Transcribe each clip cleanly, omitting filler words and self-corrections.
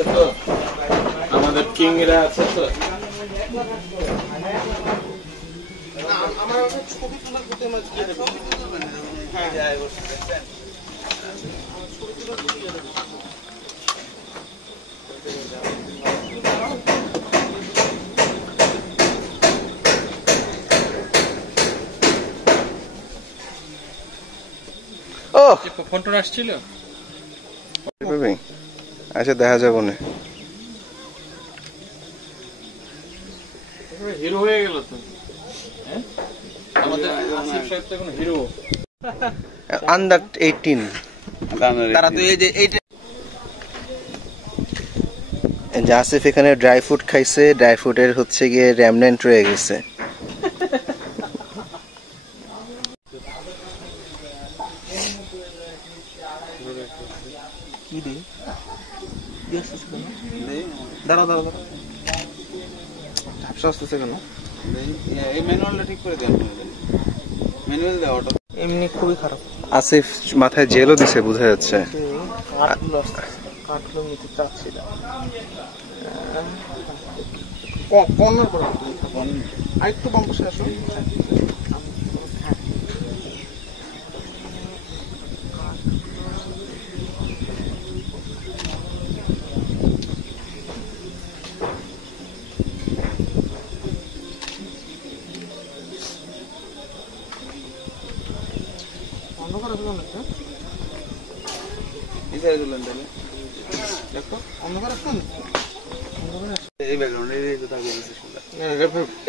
আছে তো, আমাদের কিংরা আছে তো। ফোন টোন আসছিল, আচ্ছা দেখা যাবো না। হিরো হয়ে গেল তো আমাদের আসিফ সাহেব তো এখন হিরো। আন্ডার 18 তারা তো এই যে আসিফ এখানে ড্রাই ফ্রুট খাইছে, ড্রাই ফ্রুটের হচ্ছে গিয়ে র্যামনেন্ট রয়ে গেছে। দাঁড়াও দাঁড়াও দাঁড়াও, ঝাপসা আসতেছে কেন? এই ম্যানুয়ালটা ঠিক করে দেন, ম্যানুয়াল দাও। অটো এমনি খুবই খারাপ। আসিফ মাথায় জেলও দিছে বোঝা যাচ্ছে। কাঠগুলো নিতে চাচ্ছি না, কর্নার করে আরেকটু কম বসে আসো।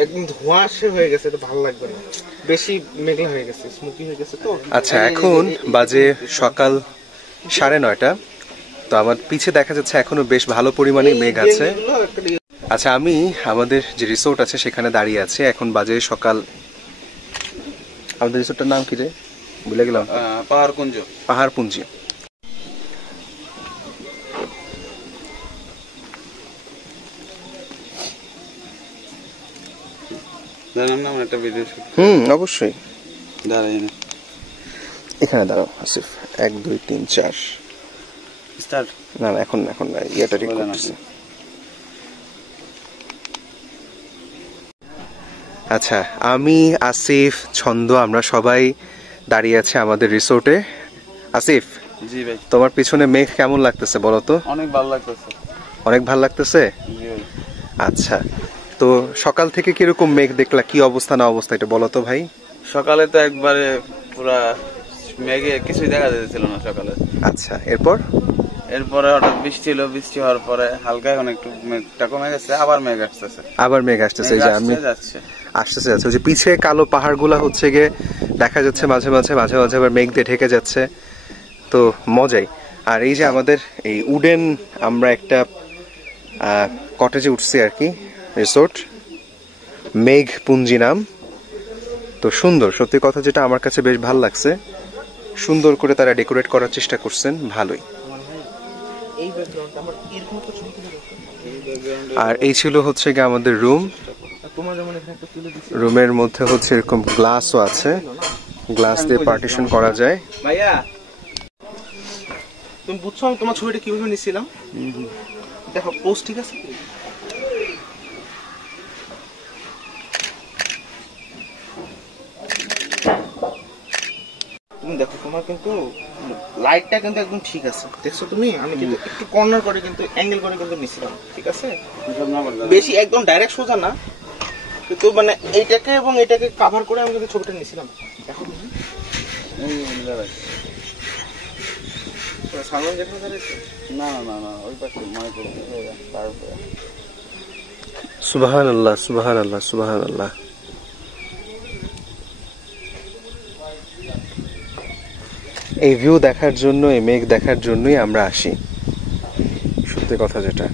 একদম ধোঁয়াশে হয়ে গেছে, এটা ভালো লাগবে না, বেশি মেঘলা হয়ে গেছে, স্মোকি হয়ে গেছে তো। আচ্ছা এখন বাজে সকাল 9:30, তো আমার পিছে দেখা যাচ্ছে এখনো বেশ ভালো পরিমাণে মেঘ আছে। আচ্ছা আমি আমাদের যে রিসোর্ট আছে সেখানে দাঁড়িয়ে আছি, এখন বাজে সকাল, আমাদের রিসোর্টটার নাম কি রে ভুলে গেলাম, পাহাড়পুঞ্জ। পাহাড়পুঞ্জ। অবশ্যই এখানে দাঁড়াও আসিফ, 1 2 3 4 স্টার্ট। না না এখন এখন ইয়েটা ঠিক করতেছি। আচ্ছা আমি আসিফ ছন্দ আমরা সবাই দাঁড়িয়ে আছি আমাদের রিসোর্টে। আসিফ জি ভাই, তোমার পিছনে মেঘ কেমন লাগতেছে বলো তো? অনেক ভালো লাগতেছে। অনেক ভালো লাগতেছে। আচ্ছা তো সকাল থেকে কিরকম মেঘ দেখলা, কি অবস্থা না অবস্থা এটা বলো তো ভাই। সকালে তো একবারে পুরা মেঘে কিছুই দেখা যাচ্ছিল না সকালে। আচ্ছা এরপরে হঠাৎ বৃষ্টি হলো, বৃষ্টি হওয়ার পরে হালকা এখন একটু মেঘটা কমে গেছে, আবার মেঘ আসতেছে, এই যে আমি আসতেছে যাচ্ছে, ওই যে পিছে কালো পাহাড় গুলা হচ্ছে গিয়ে দেখা যাচ্ছে মাঝে মাঝে আবার মেঘ দিয়ে ঢেকে যাচ্ছে, তো মজাই। আর এই যে আমাদের এই উডেন আমরা একটা কটেজে উঠছি আর কি, রিসোর্ট মেঘপুঞ্জি নাম। তো সুন্দর, সত্যি কথা যেটা আমার কাছে বেশ ভালো লাগছে, সুন্দর করে তারা ডেকোরেট করার চেষ্টা করছেন, ভালোই। আর এই ছিল হচ্ছে গিয়ে আমাদের রুম, রুমের মধ্যে হচ্ছে এরকম গ্লাসও আছে, গ্লাস দিয়ে পার্টিশন করা যায়। ভাইয়া তুমি বুঝছো আমি তোমার ছবিটা কিভাবে নিছিলাম? দেখো পোস্ট ঠিক আছে, তুমি দেখো তোমার কিন্তু লাইটটা কিন্তু একদম ঠিক আছে, দেখছো তুমি? আমি কিন্তু একটু কর্নার করে কিন্তু অ্যাঙ্গেল করে কিন্তু নিছিলাম, ঠিক আছে? বেশি একদম ডাইরেক্ট সোজা না, কিন্তু মানে এইটাকে এবং এটাকে কভার করে আমি কিন্তু ছবিটা নিছিলাম। দেখো না না না ওই পাশে মনে করে তারপরে সুবহানাল্লাহ সুবহানাল্লাহ সুবহানাল্লাহ। এই ভিউ দেখার জন্য, এই মেঘ দেখার জন্যই আমরা আসি, সত্যি কথা যেটা।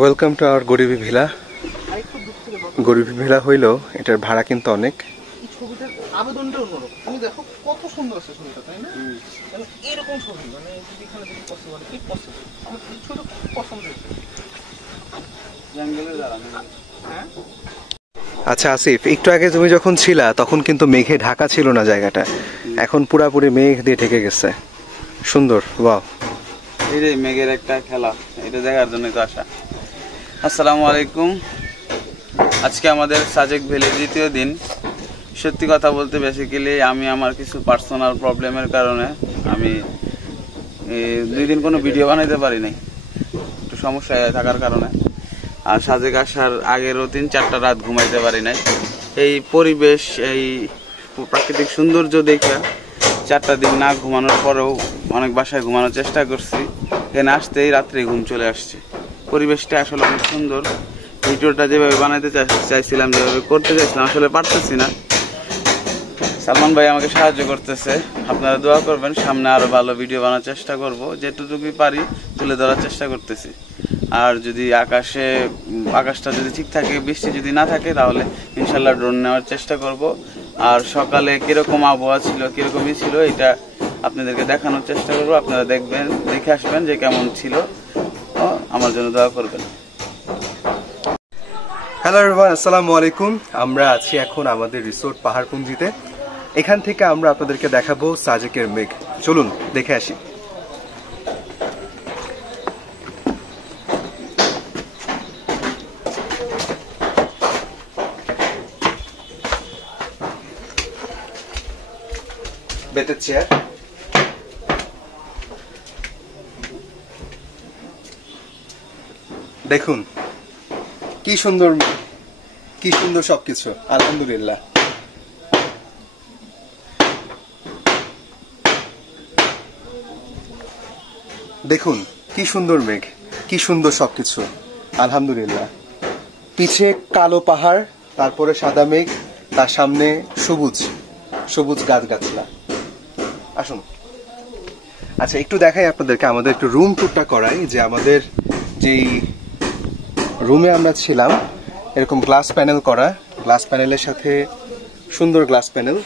ওয়েলকাম টু আওয়ার গরিবি ভিলা। গরিবি ভিলা হইলেও এটার ভাড়া কিন্তু অনেক। ছবিটার আবেদনটা অন্যরকম, তুমি দেখো কত সুন্দর আছে ছবিটা, তাই না? এরকম ছবি মানে এখানে যদি পসিবল, কি পসিবল, আমার ছবিটা খুব পছন্দ হয়েছে। আচ্ছা আসিফ, একটু আগে তুমি যখন ছিলা তখন কিন্তু মেঘে ঢাকা ছিল না জায়গাটা, এখন পুরাপুরি মেঘ দিয়ে ঢেকে গেছে, সুন্দর। ওয়াও, এই যে মেঘের একটা খেলা, এটা দেখার জন্য তো আসা। আসসালামু আলাইকুম। আজকে আমাদের সাজেক ভ্যালির দ্বিতীয় দিন। সত্যি কথা বলতে বেসিক্যালি আমি আমার কিছু পার্সোনাল প্রবলেমের কারণে আমি 2 দিন কোনো ভিডিও বানাইতে পারি নাই, একটু সমস্যায় থাকার কারণে। আর সাজেক আসার আগেরও 3-4টা রাত ঘুমাইতে পারি নাই। এই পরিবেশ, এই প্রাকৃতিক সৌন্দর্য দেখে 4টা দিন না ঘুমানোর পরেও অনেক বাসায় ঘুমানোর চেষ্টা করছি। এখানে আসতেই রাত্রে ঘুম চলে আসছে। পরিবেশটা আসলে অনেক সুন্দর। ভিডিওটা যেভাবে বানাইতে চাইছিলাম, যেভাবে করতে চাইছিলাম, আসলে পারতেছি না। সালমান ভাই আমাকে সাহায্য করতেছে, আপনারা দোয়া করবেন, সামনে আরো ভালো ভিডিও বানানোর চেষ্টা করব, যেটুকুই পারি তুলে ধরার চেষ্টা করতেছি। আর যদি আকাশটা যদি ঠিক থাকে, বৃষ্টি যদি না থাকে, তাহলে ইনশাল্লাহ ড্রোন নেওয়ার চেষ্টা করব। আর সকালে কিরকম আবহাওয়া ছিল, কিরকমই ছিল, এটা আপনাদেরকে দেখানোর চেষ্টা করবো। আপনারা দেখবেন, দেখে আসবেন যে কেমন ছিল। আমার জন্য দোয়া করবেন। হ্যালো এভরিওয়ান, আসসালামু আলাইকুম। আমরা আছি এখন আমাদের রিসোর্ট পাহাড়পুঞ্জিতে। এখান থেকে আমরা আপনাদেরকে দেখাবো সাজেকের মেঘ। চলুন দেখে আসি। বেতের চেয়ার, দেখুন কি সুন্দর, কি সুন্দর সবকিছু, আলহামদুলিল্লাহ। দেখুন কি সুন্দর মেঘ, কি সুন্দর সবকিছু, আলহামদুলিল্লাহ। পিছে কালো পাহাড়, তারপরে সাদা মেঘ, তার সামনে সবুজ সবুজ গাছগাছলা। আসুন, আচ্ছা একটু দেখাই আপনাদেরকে, আমাদের একটু রুম ট্যুরটা করাই, যে আমাদের যেই রুমে আমরা ছিলাম এরকম গ্লাস প্যানেল করা, গ্লাস প্যানেলের সাথে সুন্দর গ্লাস প্যানেল,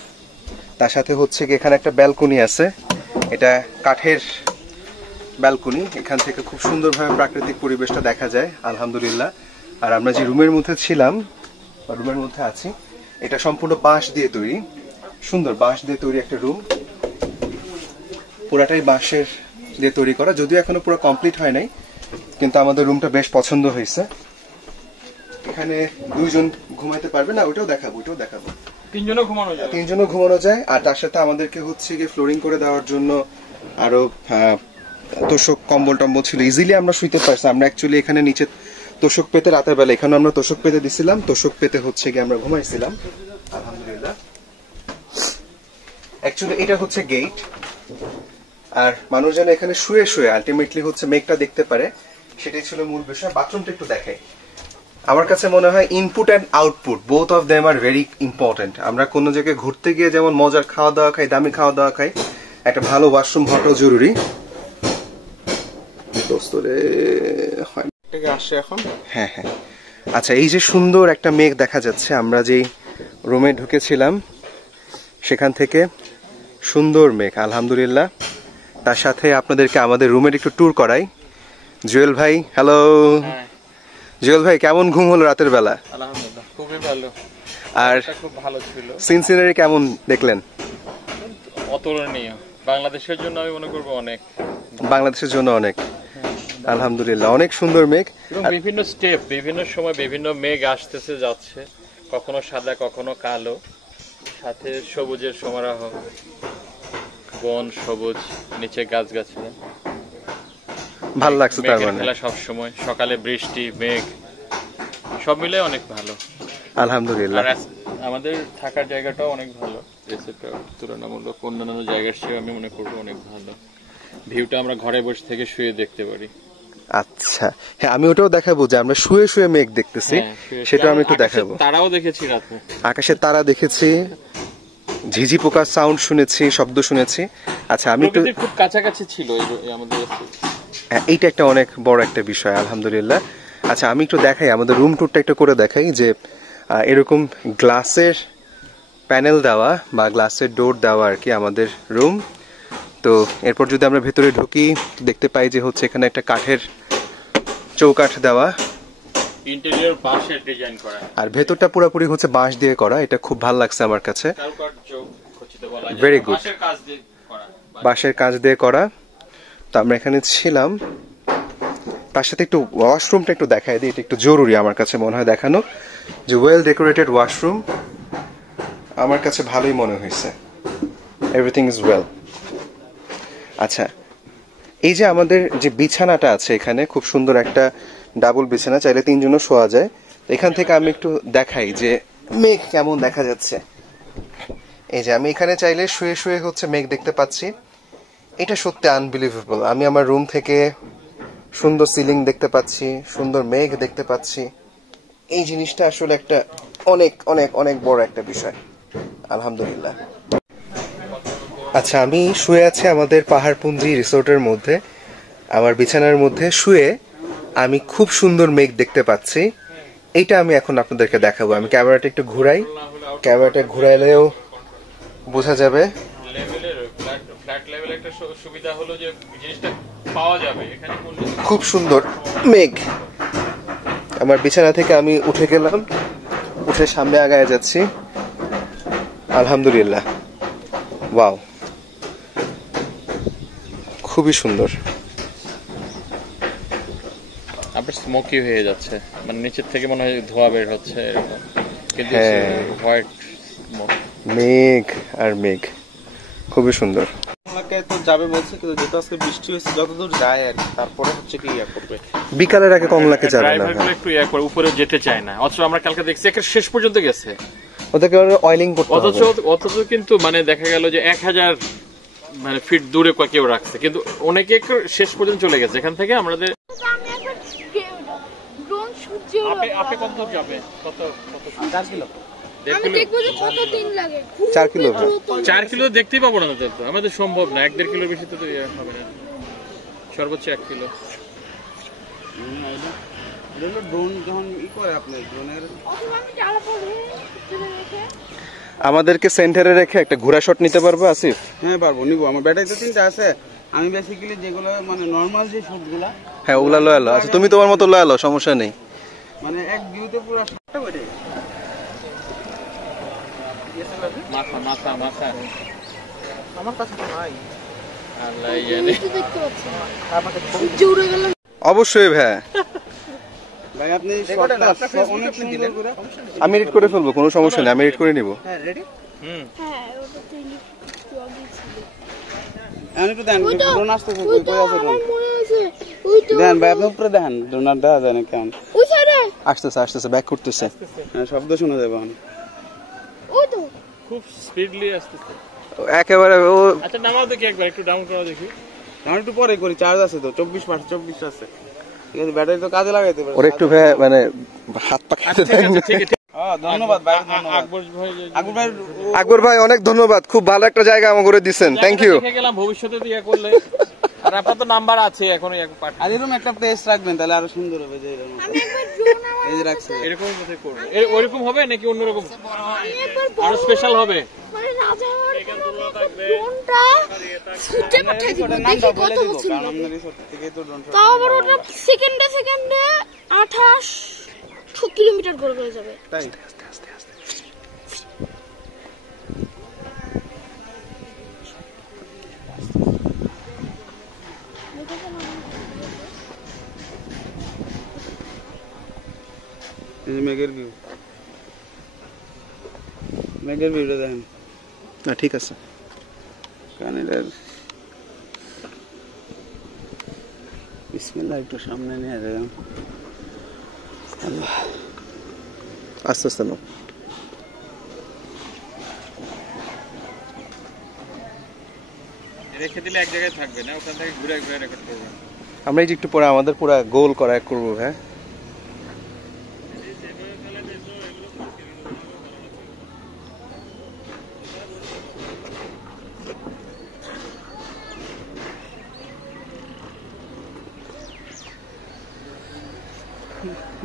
তার সাথে হচ্ছে কি এখানে একটা ব্যালকনি আছে, এটা কাঠের ব্যালকনি, এখান থেকে খুব সুন্দরভাবে প্রাকৃতিক পরিবেশটা দেখা যায়, আলহামদুলিল্লাহ। আর আমরা যে রুমের মধ্যে ছিলাম বা রুমের মধ্যে আছি, এটা সম্পূর্ণ বাঁশ দিয়ে তৈরি, সুন্দর বাঁশ দিয়ে তৈরি একটা রুম, পুরাটাই বাঁশের দিয়ে তৈরি করা, যদিও এখনো পুরো কমপ্লিট হয় নাই, কিন্তু আমাদের রুমটা বেশ পছন্দ হয়েছে। এখানে 2 জন ঘুমাইতে পারবে না, ওটাও দেখাবো, ওটাও দেখাবো। 3 জনও ঘুমানো যায়, 3 জনও ঘুমানো যায়। আর তার সাথে আমাদেরকে হচ্ছে গিয়ে ফ্লোরিং করে দেওয়ার জন্য আরো তোষক কম্বল টম্বল ছিল, ইজিলি আমরা শুইতে পারছি। আমরা অ্যাকচুয়ালি এখানে নিচে তোষক পেতে, রাতের বেলা এখানে আমরা তোষক পেতে দিছিলাম, তোষক পেতে হচ্ছে গিয়ে আমরা ঘুমাইছিলাম, আলহামদুলিল্লাহ। অ্যাকচুয়ালি এটা হচ্ছে গেট, আর মানুষ যেন এখানে শুয়ে শুয়ে আলটিমেটলি হচ্ছে মেঘটা দেখতে পারে, সেটাই ছিল মূল বিষয়। বাথরুমটা একটু দেখাই। আমার কাছে মনে হয় input and output both of them are very important. আমরা কোনো জায়গায় ঘুরতে গিয়ে যেমন মজার খাওয়া দাওয়া খাই, দামি খাওয়া দাওয়া খাই, একটা ভালো ওয়াশরুম হওয়াটাও জরুরি। আসছে এখন। হ্যাঁ হ্যাঁ, আচ্ছা এই যে সুন্দর একটা মেঘ দেখা যাচ্ছে, আমরা যেই রুমে ঢুকেছিলাম সেখান থেকে সুন্দর মেঘ, আলহামদুলিল্লাহ। তার সাথে আপনাদেরকে আমাদের রুমের একটু ট্যুর করাই। জুয়েল ভাই, হ্যালো। জুয়েল ভাই, কেমন ঘুম হলো রাতের বেলা? আলহামদুলিল্লাহ খুবই ভালো। আর খুব ভালো ছিল। সিনসিনারি কেমন দেখলেন? অতুলনীয়, বাংলাদেশের জন্য আমি মনে করবো অনেক, বাংলাদেশের জন্য অনেক, আলহামদুলিল্লাহ। অনেক সুন্দর মেঘ, এবং বিভিন্ন স্টেপ, বিভিন্ন সময় বিভিন্ন মেঘ আসতেছে যাচ্ছে, কখনো সাদা কখনো কালো, সাথে সবুজের সমারোহ, বন সবুজ, নিচে গাছ গাছলা, ভালো লাগছে। তার মানে সব সময় সকালে বৃষ্টি, মেঘ, সব মিলে অনেক ভালো, আলহামদুলিল্লাহ। আর আমাদের থাকার জায়গাটাও অনেক ভালো, রিসোর্টটা তুলনামূলক অন্যান্য জায়গার চেয়ে আমি মনে করবো অনেক ভালো। ভিউটা আমরা ঘরে বসে থেকে শুয়ে দেখতে পারি। আচ্ছা হ্যাঁ, আমি ওটাও দেখাবো যে আমরা শুয়ে শুয়ে মেঘ দেখতেছি, সেটা আমি একটু দেখাবো। তারাও দেখেছি রাতে, আকাশে তারা দেখেছি, ঝিঝি পোকার সাউন্ড শুনেছি, শব্দ শুনেছি। আচ্ছা আমি একটু খুব কাছাকাছি ছিল আমাদের, এইটা একটা অনেক বড় একটা বিষয়, আলহামদুলিল্লাহ। আচ্ছা আমি একটু দেখাই, আমাদের রুম ট্যুরটা একটু করে দেখাই, যে এরকম গ্লাসের প্যানেল দেওয়া বা গ্লাসের ডোর দেওয়া আর কি আমাদের রুম। তো এরপর যদি আমরা ভেতরে ঢুকি, দেখতে পাই যে হচ্ছে এখানে একটা কাঠের চৌকাঠ দেওয়া, ইন্টেরিয়র বাঁশের ডিজাইন করা, আর ভেতরটা পুরোপুরি হচ্ছে বাঁশ দিয়ে করা। এটা খুব ভালো লাগছে আমার কাছে, কারুকার্য খচিত বলা যায়। Very good. বাঁশের কাজ দিয়ে করা। বাঁশের কাজ দিয়ে করা। তো আমরা এখানে ছিলাম, তার সাথে একটু ওয়াশরুমটা একটু দেখাই দিই, এটা একটু জরুরি আমার কাছে মনে হয় দেখানো, যে ওয়েল ডেকোরেটেড ওয়াশরুম আমার কাছে ভালোই মনে হয়েছে, এভরিথিং ইজ ওয়েল। আচ্ছা, এই যে আমাদের যে বিছানাটা আছে এখানে, খুব সুন্দর একটা ডাবল বিছানা, চাইলে 3 জনও শোয়া যায়। এখান থেকে আমি একটু দেখাই যে মেঘ কেমন দেখা যাচ্ছে। এই যে আমি এখানে চাইলে শুয়ে শুয়ে হচ্ছে মেঘ দেখতে পাচ্ছি, এটা সত্যি আনবিলিভেবল। আমি আমার রুম থেকে সুন্দর সিলিং দেখতে পাচ্ছি, সুন্দর মেঘ দেখতে পাচ্ছি। এই জিনিসটা আসলে একটা অনেক অনেক অনেক বড় একটা বিষয়, আলহামদুলিল্লাহ। আচ্ছা, আমি শুয়ে আছি আমাদের পাহাড়পুঞ্জি রিসোর্টের মধ্যে, আমার বিছানার মধ্যে শুয়ে আমি খুব সুন্দর মেঘ দেখতে পাচ্ছি। এইটা আমি এখন আপনাদেরকে দেখাবো। আমি ক্যামেরাটা একটু ঘুরাই, ক্যামেরাটা ঘুরাইলেও বোঝা যাবে। লেভেলের ফ্ল্যাট লেভেল একটা সুবিধা হলো যে জিনিসটা পাওয়া যাবে এখানে। খুব সুন্দর মেঘ। আমার বিছানা থেকে আমি উঠে গেলাম, উঠে সামনে আগায় যাচ্ছি, আলহামদুলিল্লাহ। ওয়াও, খুবই সুন্দর। আপনার স্মোকি হয়ে যাচ্ছে, মানে নিচের থেকে মনে হয় ধোঁয়া বের হচ্ছে এরকম, কিন্তু হোয়াইট মেঘ আর মেঘ, খুবই সুন্দর। আমাকে তো যাবে বলছে, কিন্তু যেহেতু আজকে বৃষ্টি হয়েছে যতদূর যায় আর কি, তারপরে হচ্ছে কি ইয়া করবে। বিকালের আগে কমলাকে যাবে না, ড্রাইভারগুলো একটু ইয়া করে উপরে যেতে চায় না, অথচ আমরা কালকে দেখছি একের শেষ পর্যন্ত গেছে, ওদেরকে অয়েলিং করতে অথচ হবে। অথচ কিন্তু মানে দেখা গেল যে 1000 মানে ফিট দূরে কেউ রাখছে, কিন্তু অনেকে একটু শেষ পর্যন্ত চলে গেছে এখান থেকে। আমাদের আপনি কত দূর যাবে? কত 4 কিলো? আমি দেখবো যে কত দিন লাগে। 4 কিলো 4 কিলো দেখতেই পাবো না, তো আমাদের সম্ভব না। 1-1.5 কিলোর বেশি তো হবে না, সর্বোচ্চ 1 কিলো। ড্রোন যখন ই করে আপনি ড্রোনের অথবা আমি জ্বালা পড়ে তুলে রেখে আমাদেরকে সেন্টারে রেখে একটা ঘোড়া শট নিতে পারবো আসিফ? হ্যাঁ পারবো, নিবো। আমার ব্যাটারি তো 3টা আছে। আমি বেসিক্যালি যেগুলো মানে নরমাল যে শুটগুলা, হ্যাঁ ওগুলা লয়ে আলো। আচ্ছা, তুমি তোমার মতো লয়ে আলো, সমস্যা নেই। মানে এক ভিউতে পুরো শটটা করে মাথা মাথা মাথা আমার কাছে তো নাই। আল্লাহ জানে। কিছু দেখতে পাচ্ছি না। সূর্য উড়ে গেল। অবশ্যই ভাই, ভাই আপনি রেকর্ডে না, আপনার শটটা ফেসবুকে অনেক আপনি সুন্দর দিলেন। করে। আমি এডিট করে ফেলবো, কোনো সমস্যা নেই, আমি এডিট করে নিব। হ্যাঁ, রেডি? হুম, হ্যাঁ, ওটা তো ইলেকট্রিক ছিল। আমি একটু দেন, ওই তো, ড্রোন আসতেছে, ওই কই তো আছে ড্রোন? আমার মনে আছে। ওই তো দেন ভাই, আপনি উপরে দেখেন, ড্রোনার দেখা যায় না কেন? ওই সাইডে। আসতেছে আসতেছে, ব্যাক করতেছে। হ্যাঁ, শব্দ শোনা যাবে এখন। ওই তো খুব স্পিডলি আসতেছে। একেবারে ও আচ্ছা নামাও দেখি একবার, একটু ডাউন করা দেখি। আমি একটু পরে করি, চার্জ আছে তো, 24 আছে। ঠিক আছে, ব্যাটারি তো কাজে লাগাইতে পারে। ওর একটু ভাই মানে হাত পা খেতে ঠিক দেন। আছে, ঠিক আছে। হ্যাঁ, ধন্যবাদ ভাই, ধন্যবাদ। আকবর ভাই, আকবর ভাই, আকবর ভাই অনেক ধন্যবাদ, খুব ভালো একটা জায়গা আমাকে করে দিচ্ছেন, থ্যাংক ইউ। দেখে গেলাম ভবিষ্যতে দিয়ে করলে। আর আপনার তো নাম্বার আছে, এখনো আর এরকম একটা প্লেস রাখবেন, তাহলে আরো সুন্দর হবে। যে এরকম আমি একবার ড্রোন আমার এই যে রাখছে, এরকম কোথায় করবে? ওইরকম হবে নাকি অন্যরকম আমি একবার আরো স্পেশাল হবে? মানে রাজা হওয়ার ড্রোনটা ছুটে পাঠিয়ে দিব। রিসোর্টের দেখি নামটা কত বলে দিব, বছর কারণ লাগে। আমাদের রিসোর্ট থেকে তো ড্রোন শট। তাও আবার ওটা সেকেন্ডে 28 কিলোমিটার করে হয়ে যাবে। তাই এই যে মেঘের ভিউ, মেঘের ভিউটা দেখেন। না ঠিক আছে, কারণ এটার বিসমিল্লাহ, একটু সামনে নিয়ে যাবেন। আস্তে আস্তে নাও। রেখে দিলে এক জায়গায় থাকবে না, ওখান থেকে ঘুরে ঘুরে রেকর্ড করবেন। আমরা এই যে একটু পরে আমাদের পুরো গোল করা করবো ভাই।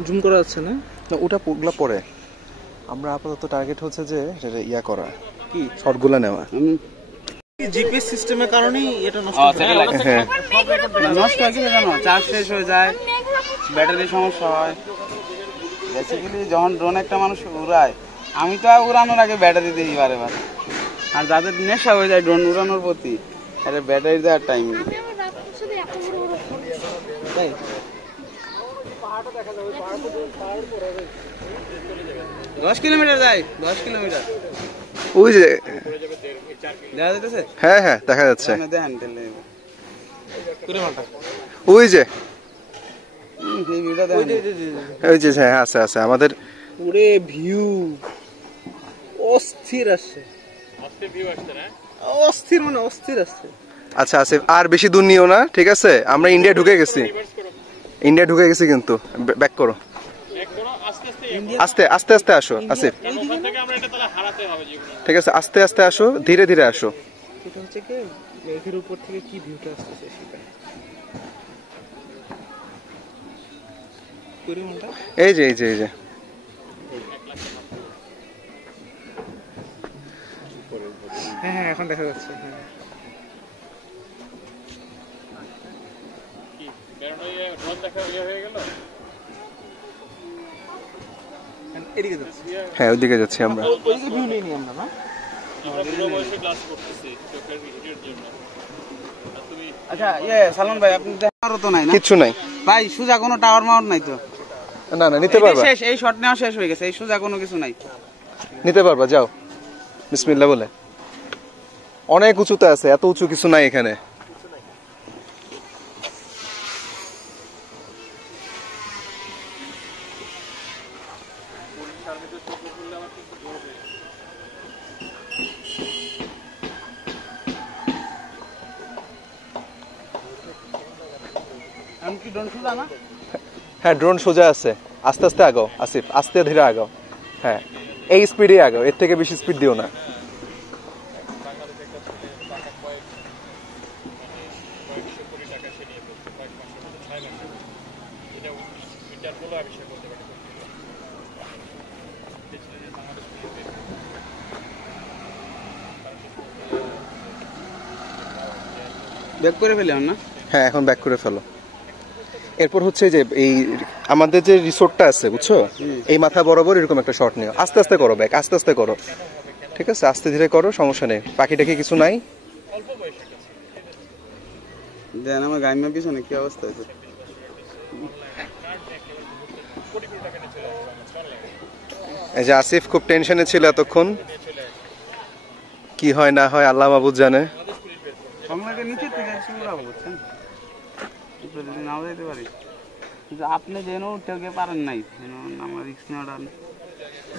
জুম করা যাচ্ছে না? না ওটা ওগুলা পরে, আমরা আপাতত টার্গেট হচ্ছে যে এটা ইয়া করা, কি শর্টগুলো নেওয়া। জিপিএস সিস্টেমের কারণেই এটা নষ্ট হ্যাঁ, হয়ে গেল। হ্যাঁ নষ্ট হয় কি জানো, চার্জ শেষ হয়ে যায়, ব্যাটারি সমস্যা হয়। বেসিক্যালি যখন ড্রোন একটা মানুষ উড়ায়, আমি তো উড়ানোর আগে ব্যাটারি দিই বারে বারে। আর যাদের নেশা হয়ে যায় ড্রোন উড়ানোর প্রতি, আরে ব্যাটারি দেওয়ার টাইম নেই। তাই 10 কিলোমিটার যায়, 10 কিলোমিটার ওই যে দেখা যাইতেছে। হ্যাঁ হ্যাঁ দেখা যাচ্ছে, দেখেন তাহলে ওই যে এই ভিউটা দেখেন। ওই যে হ্যাঁ আছে আছে আমাদের। পুরে ভিউ অস্থির আসছে, অস্থির মানে অস্থির আসছে। আচ্ছা আসিফ আর বেশি দূর নিও না, ঠিক আছে? আমরা ইন্ডিয়া ঢুকে গেছি, ইন্ডিয়া ঢুকে গেছি কিন্তু ব্যাক করো, আস্তে আস্তে আস্তে আসো আসিফ, ঠিক আছে? আস্তে আস্তে আসো, ধীরে ধীরে আসো। এটা হচ্ছে কি মেঘের উপর থেকে কি ভিউটা আসতেছে সেটা। এই যে এই যে এই যে হ্যাঁ হ্যাঁ এখন দেখা যাচ্ছে। হ্যাঁ এদিকে যাচ্ছে, হ্যাঁ ওইদিকে যাচ্ছি আমরা। ওইদিকে ভিউ নিয়ে নি আমরা না। আচ্ছা সালমান ভাই, আপনি দেখারও তো নাই না কিচ্ছু নাই ভাই, সোজা কোনো টাওয়ার মাওয়ার নাই তো? না না নিতে এটাই পারবা, শেষ, এই শট নেওয়া শেষ হয়ে গেছে, এই সোজা কোনো কিছু নাই। নিতে পারবা, যাও বিসমিল্লাহ বলে। অনেক উঁচুতে আছে, এত উঁচু কিছু নাই এখানে। আমি কি ড্রোন সোজা না? হ্যাঁ ড্রোন সোজা আছে, আস্তে আস্তে আগাও আসিফ, আস্তে ধীরে আগাও। হ্যাঁ এই স্পিডে আগাও, এর থেকে বেশি স্পিড দিও না। ব্যাক করে ফেলাম না? হ্যাঁ এখন ব্যাক করে ফেলো। এরপর হচ্ছে যে এই আমাদের যে রিসোর্টটা আছে বুঝছো, এই মাথা বরাবর এরকম একটা শট নিও, আস্তে আস্তে করো ব্যাক, আস্তে আস্তে করো, ঠিক আছে? আস্তে ধীরে করো, সমস্যা নেই, পাখিটাকে কিছু নাই। দেন আমার গাইমার পিছনে কি অবস্থা হয়েছে। এই যে আসিফ খুব টেনশনে ছিল এতক্ষণ, কি হয় না হয় আল্লাহ মাবুদ জানে। সংলাকে নিচে থেকে উড়াবো, বুঝছেন? যদি নাও যাইতে পারি, কিন্তু আপনি যেন উঠতে গিয়ে পারেন নাই, আমার রিস্ক নেওয়াটা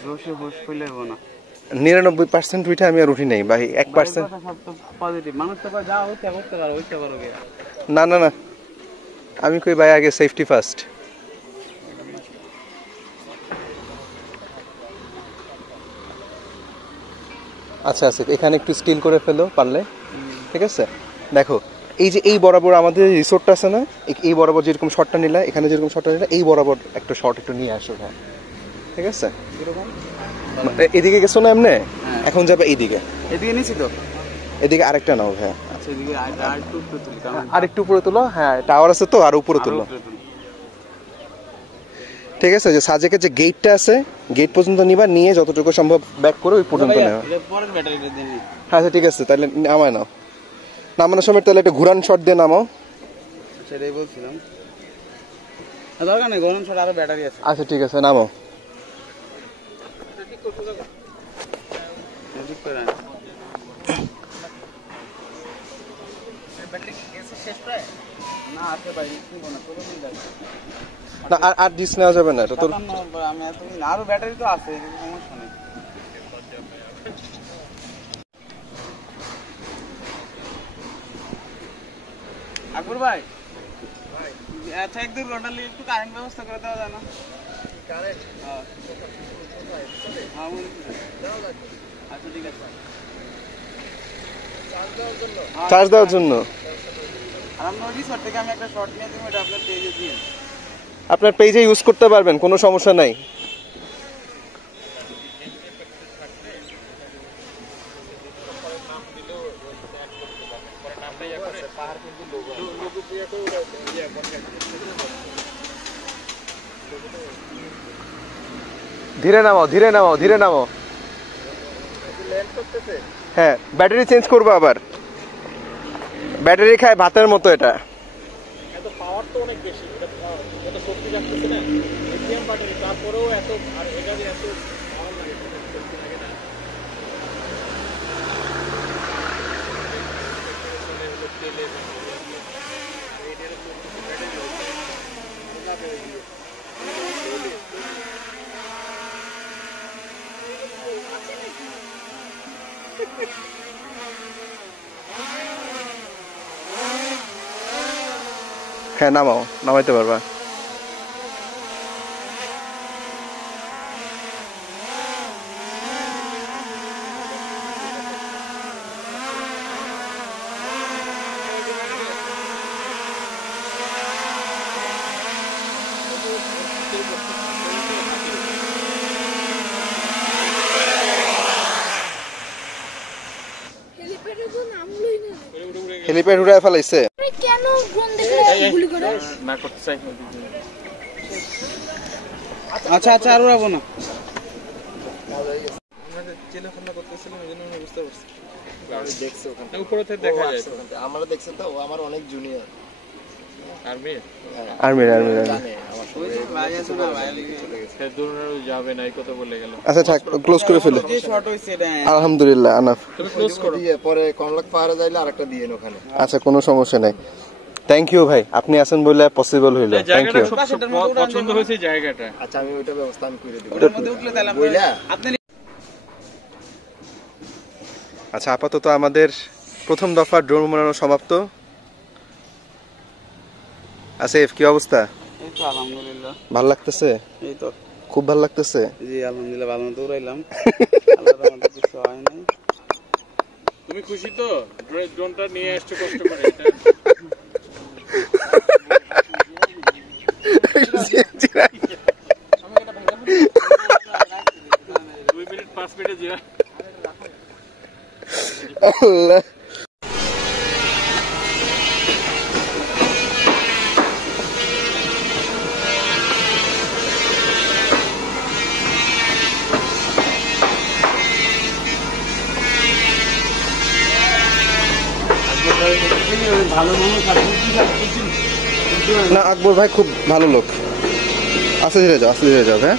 জোশে হোশ ফেলে হবো না। 99% উঠে আমি আর উঠি নাই ভাই, 1%। সব তো পজিটিভ মানুষ তো যা হইতে করতে পারো, হইতে পারো গিয়া। না না না, আমি কই ভাই আগে সেফটি ফার্স্ট। আচ্ছা আসিফ এখানে একটু স্কিল করে ফেলো পারলে, ঠিক আছে? দেখো এই যে এই বরাবর আমাদের রিসোর্টটা আছে না, এই বরাবর যেরকম শটটা নিলা, এখানে যেরকম শটটা নিলা, এই বরাবর একটা শট একটু নিয়ে আসো। হ্যাঁ ঠিক আছে, এদিকে গেছো না এমনি, এখন যাবে এইদিকে, এদিকে নিছি তো, এদিকে আরেকটা নাও। হ্যাঁ আচ্ছা এদিকে আরেকটু উপরে তুলি, কারণ আর একটু উপরে তুলো, হ্যাঁ টাওয়ার আছে তো, আর উপরে তুলো, ঠিক আছে? যে সাজেকের যে গেটটা আছে, গেট পর্যন্ত নিবা, নিয়ে যতটুকু সম্ভব ব্যাক করে ওই পর্যন্ত নেওয়া। পরের ব্যাটারিটা দিয়ে নিই। হ্যাঁ আচ্ছা ঠিক আছে, তাহলে নামায় নাও, নামানোর সময় তাহলে একটা ঘুরান শট দিয়ে নামাও। সেটাই বলছিলাম, দরকার নেই গরম শট, আরো ব্যাটারি আছে। আচ্ছা ঠিক আছে নামাও। ঠিক করে না আছে ভাই, না আর আর ডিস নেওয়া যাবে না, এটা তোর আমি এত আরো ব্যাটারি তো আছে, সমস্যা নেই। আকবর ভাই, আচ্ছা এক দুর্ঘটনা একটু কারেন্ট ব্যবস্থা করে দেওয়া যায় না? আচ্ছা ঠিক আছে, চার্জ দেওয়ার জন্য। আর আপনার রিসোর্ট থেকে আমি একটা শর্ট নিয়ে দেবো, এটা আপনার পেজে দিয়ে আপনার পেজে ইউজ করতে পারবেন, কোনো সমস্যা নাই। ধীরে নামাও, ধীরে নামাও, ধীরে নামাও। হ্যাঁ, ব্যাটারি চেঞ্জ করবো আবার। ব্যাটারি খায় ভাতের মতো এটা। এত পাওয়ার তো অনেক বেশি, এত শক্তি যাচ্ছে না, লিথিয়াম ব্যাটারি, তারপরেও এত, আর এটা যে এত পাওয়ার লাগে, শক্তি লাগে না। হ্যাঁ নামাও, নামাইতে পারবা। হেলিপ্যাড উড়ায় ফেলাইছে। কেন ড্রোন দেখলে গুলি করে না করতে চাই। আচ্ছা আচ্ছা, আর উড়াবো না। উপরে থেকে দেখা যায়। আমরা দেখছি তো, ও আমার অনেক জুনিয়র আর্মি, আর্মি আর্মি। জানে আমার সে দূর যাবে না, এই কথা বলে গেল। আচ্ছা থাক, ক্লোজ করে ফেলে। শর্ট হইছে এটা। আলহামদুলিল্লাহ, আনাফ। তুমি ক্লোজ করো। দিয়ে পরে কমলাক পাহাড়ে যাইলে আরেকটা দিয়ে ওখানে। আচ্ছা, কোনো সমস্যা নাই। থ্যাংক ইউ ভাই, আপনি আছেন বলে পসিবল হইলো। থ্যাংক জায়গাটা ইউ। খুব পছন্দ হয়েছে জায়গাটা। আচ্ছা, আমি ওইটা ব্যবস্থা আমি করে দিব। ওটার মধ্যে উঠলে তাহলে বইলা আপনি আচ্ছা, আপাতত আমাদের প্রথম দফা ড্রোন উড়ানো সমাপ্ত। আসিফ, কি অবস্থা? এই তো আলহামদুলিল্লাহ ভালো লাগতেছে? এই তো খুব ভালো লাগতেছে। জি আলহামদুলিল্লাহ, ভালো মতো উড়াইলাম। আল্লাহর রহমতে কিছু হয় নাই। তুমি খুশি তো ড্রোনটা নিয়ে আসছো কষ্ট করে? এটা 2 মিনিট 5 মিনিট জিরা। আল্লাহ। না, আকবর ভাই খুব ভালো লোক। আস্তে ধীরে যাও, আস্তে ধীরে যাও। হ্যাঁ,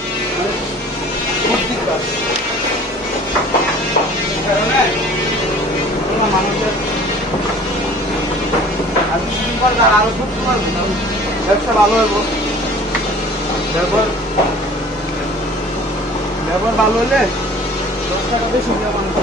ব্যবসা ভালো হইব, ব্যবহার ভালো হলে ব্যবসাটা বেশি মানুষ।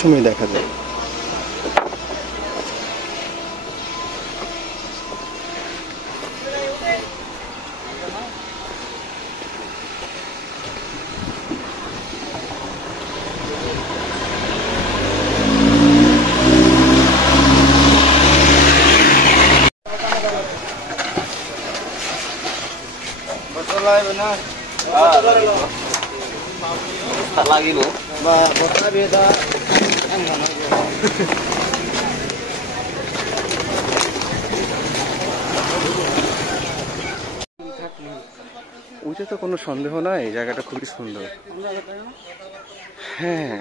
সময় দেখা যায়। লাগিব বা বতা বেদা ওইটা তো কোনো সন্দেহ নাই, জায়গাটা খুবই সুন্দর। হ্যাঁ,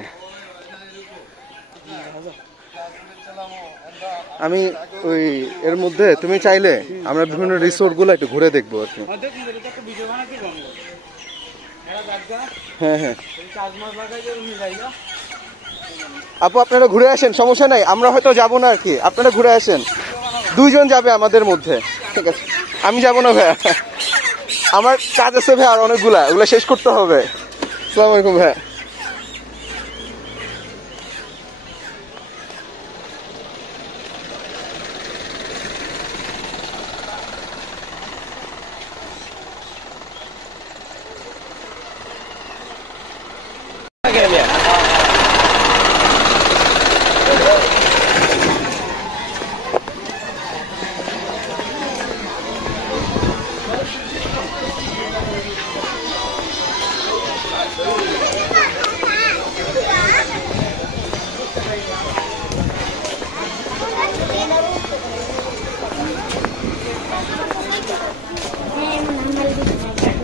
আমি ওই এর মধ্যে তুমি চাইলে আমরা বিভিন্ন রিসোর্ট গুলো একটু ঘুরে দেখবো আর কি। হ্যাঁ হ্যাঁ, আপু আপনারা ঘুরে আসেন, সমস্যা নাই, আমরা হয়তো যাবো না আর কি, আপনারা ঘুরে আসেন। 2 জন যাবে আমাদের মধ্যে, ঠিক আছে? আমি যাবো না ভাইয়া, আমার কাজ আছে ভাই আর অনেকগুলা, ওগুলা শেষ করতে হবে। আসসালামু আলাইকুম ভাইয়া।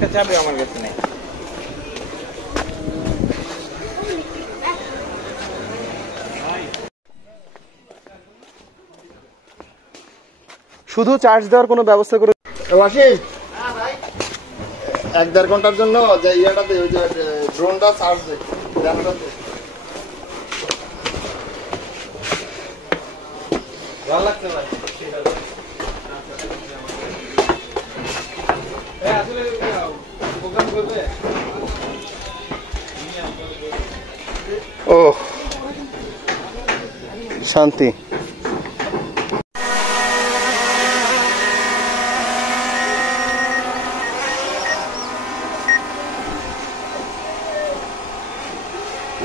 একটা চাবি আমার কাছে নেই। শুধু চার্জ দেওয়ার কোনো ব্যবস্থা করে ওয়াসিম 1-1.5 ঘন্টার জন্য যে ইয়াটাতে ওই যে ড্রোনটা চার্জ দে জানাটাতে ভালো লাগছে ভাই। আসলে প্রোগ্রাম করবে ও শান্তি।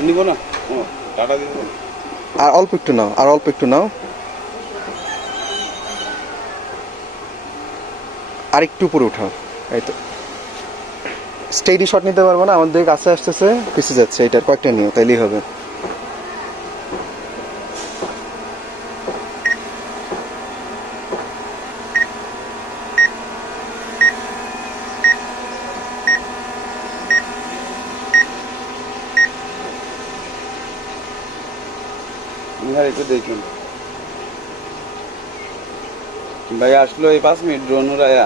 নিব না টাটা দিব আর অল্প একটু নাও, আর অল্প একটু নাও, আর একটু উপরে উঠাও। এই তো স্টেডি শট নিতে পারবো না, আমাদের কাছে আসতেছে পিছিয়ে যাচ্ছে, এটার কয়েকটা নিও তাইলেই হবে। একটু দেখুন ভাই আসলো এই 5 মিনিট ড্রোন উড়াইয়া,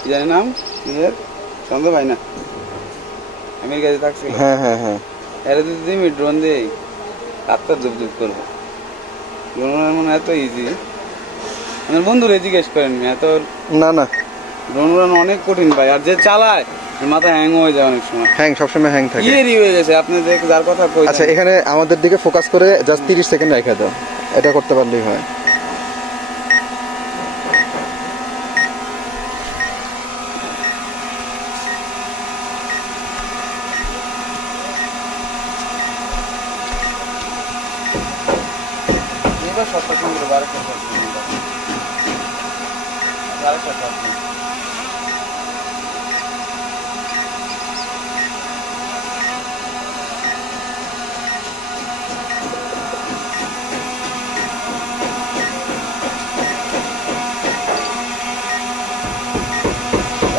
কি জানি নাম নিজের সন্দেহ ভাই না আমেরিকাতে থাকছিল। হ্যাঁ হ্যাঁ হ্যাঁ, এর যদি 2 মিনিট ড্রোন দিই আত্মার জব করবো। ড্রোন উড়ানো মনে এত ইজি, আমার বন্ধুরে জিজ্ঞেস করেন এত না না ড্রোন উড়ানো অনেক কঠিন ভাই, আর যে চালায় মাথা হ্যাং হয়ে যায় অনেক সময়, হ্যাং সবসময় হ্যাং থাকে। ইয়েরই হয়ে গেছে। আপনি যার কথা কই, আচ্ছা এখানে আমাদের দিকে ফোকাস করে জাস্ট 30 সেকেন্ড রেখে দাও, এটা করতে পারলেই হয়। এবার সবটা সুন্দর আরেকটা শট আরেকটা শট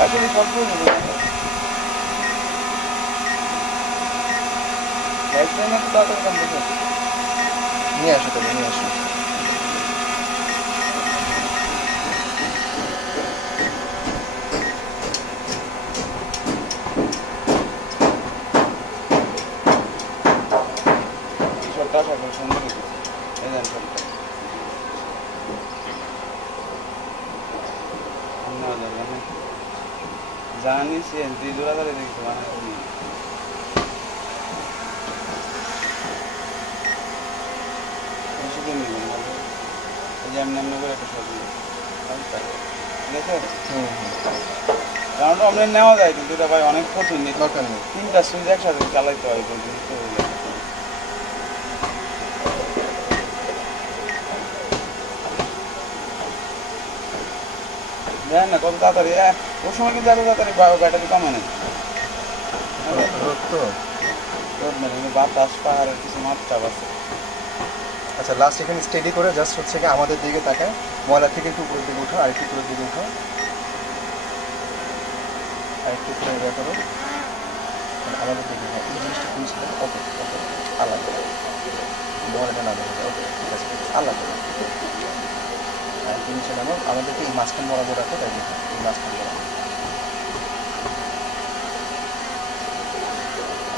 আসলে সব নিয়ে আসো তবে, নিয়ে আসো। শটটা সুন্দর সুন্দর এই দেন শটটা জানি সিএনজি জোড়া ধরে দেখছি বানাবো কারণটা আমরা নেওয়া যায় কিন্তু এটা ভাই অনেক কঠিন, দরকার নেই। 3টা সুইচ একসাথে চালাইতে হয় দেখেন না কত তাড়াতাড়ি। ওর সময় কিন্তু এত তাড়াতাড়ি ব্যাটারি কমে নেই, বাতাস পাহাড়ের কিছু মাত্রা আছে। আচ্ছা লাস্ট এখানে স্টেডি করে জাস্ট হচ্ছে কি আমাদের দিকে তাকায়, ময়লা থেকে একটু উপরের দিকে উঠো, আর একটু উপরের দিকে উঠো, আর একটু উপরে ইয়ে করো, আমাদের দিকে এই জিনিসটা খুঁজলে ওকে ওকে আলাদা ময়লাটা না দেখা যায়। ওকে ঠিক আছে আলাদা। আর জিনিসটা নামো আমাদেরকে এই মাঝখান বরাবর রাখো, তাই দেখো এই মাঝখান বরাবর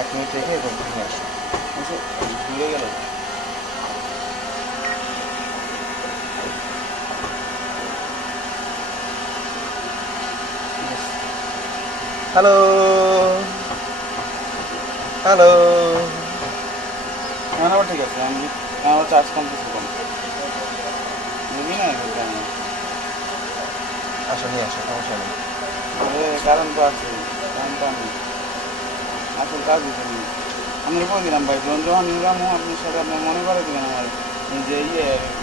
1 মিনিট রেখে এবার নিয়ে আসো। ভুলে গেল হ্যালো হ্যালো, এখন আবার ঠিক আছে। আমি আমার চার্জ কম কিছু কম বুঝি না আসো নিয়ে আসো, সমস্যা নেই। কারণ তো আছে, কারণ তো আমি আসল কাজ দিতে নেই। আমি বলে দিলাম ভাই ড্রোন যখন নিলাম আপনার সাথে আপনার মনে করে দিলেন আমার যে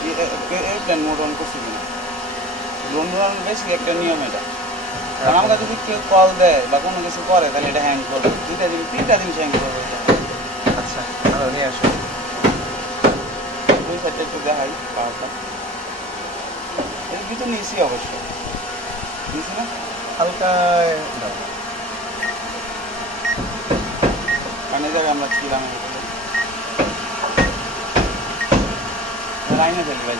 এয়ারপ্লেন মোড অন করছি কিনা। ড্রোন উড়ানোর বেশি একটা নিয়ম এটা, কারণ আমাকে যদি কেউ কল দেয় বা কোনো কিছু করে তাহলে এটা হ্যাং করবে, 2টা জিনিস 3টা জিনিস হ্যাং করবে। আচ্ছা হ্যালো নিয়ে আসো। 2 সাইডটা একটু দেখাই পাওয়ারটা, এর ভিতর নিয়েছি অবশ্য নিয়েছি না হালকা জায়গায় আমরা ছিলাম লাইনে ফেলি ভাই।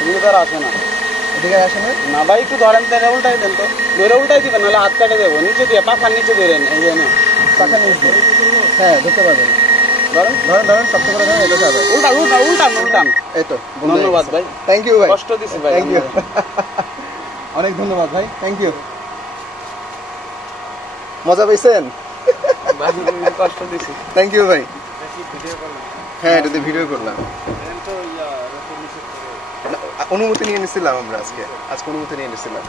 এগুলো তো আর আসে না, এদিকে আসে না? না ভাই একটু ধরেন তাহলে উল্টাই দেন তো, ধরে উল্টাই দিবেন নাহলে হাত কাটে দেবো, নিচে দিয়ে পাখার নিচে ধরেন, এই যে পাখা নিয়ে হ্যাঁ ধরতে পারবেন। ধরেন ধরেন ধরেন শক্ত করে ধরেন, এটা যাবে। উল্টান উল্টান উল্টান উল্টান। এই তো ধন্যবাদ ভাই, থ্যাংক ইউ ভাই, কষ্ট দিছি ভাই, থ্যাংক ইউ অনেক ধন্যবাদ ভাই, থ্যাংক ইউ। মজা পেয়েছেন? কষ্ট দিছি। থ্যাংক ইউ ভাই। হ্যাঁ এটাতে ভিডিও করলাম, অনুমতি নিয়ে নিছিলাম আমরা আজকে অনুমতি নিয়ে নিছিলাম।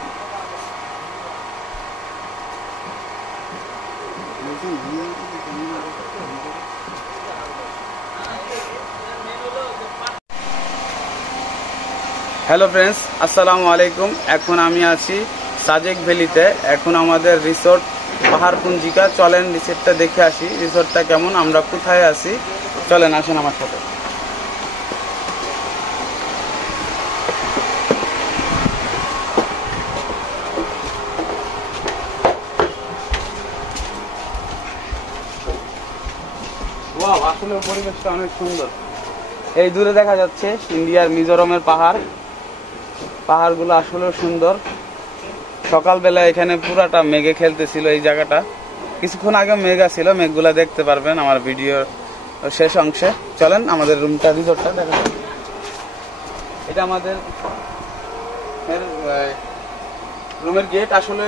হ্যালো ফ্রেন্ডস, আসসালামু আলাইকুম। এখন আমি আছি সাজেক ভ্যালিতে। এখন আমাদের রিসোর্ট পাহাড়পুঞ্জিকা। চলেন রিসোর্টটা দেখে আসি, রিসোর্টটা কেমন, আমরা কোথায় আছি। চলেন আসেন আমার সাথে। ওয়াও, আসলে পরিবেশটা অনেক সুন্দর। এই দূরে দেখা যাচ্ছে ইন্ডিয়ার মিজোরামের পাহাড়গুলো আসলে সুন্দর। সকালবেলা এখানে পুরাটা মেঘে খেলতেছিল এই জায়গাটা। কিছুক্ষণ আগে মেঘ ছিল, মেঘগুলা দেখতে পারবেন আমার ভিডিওর শেষ অংশে। চলেন আমাদের রুমটা, রিসোর্টটা দেখা যাক। এটা আমাদের রুমের গেট, আসলে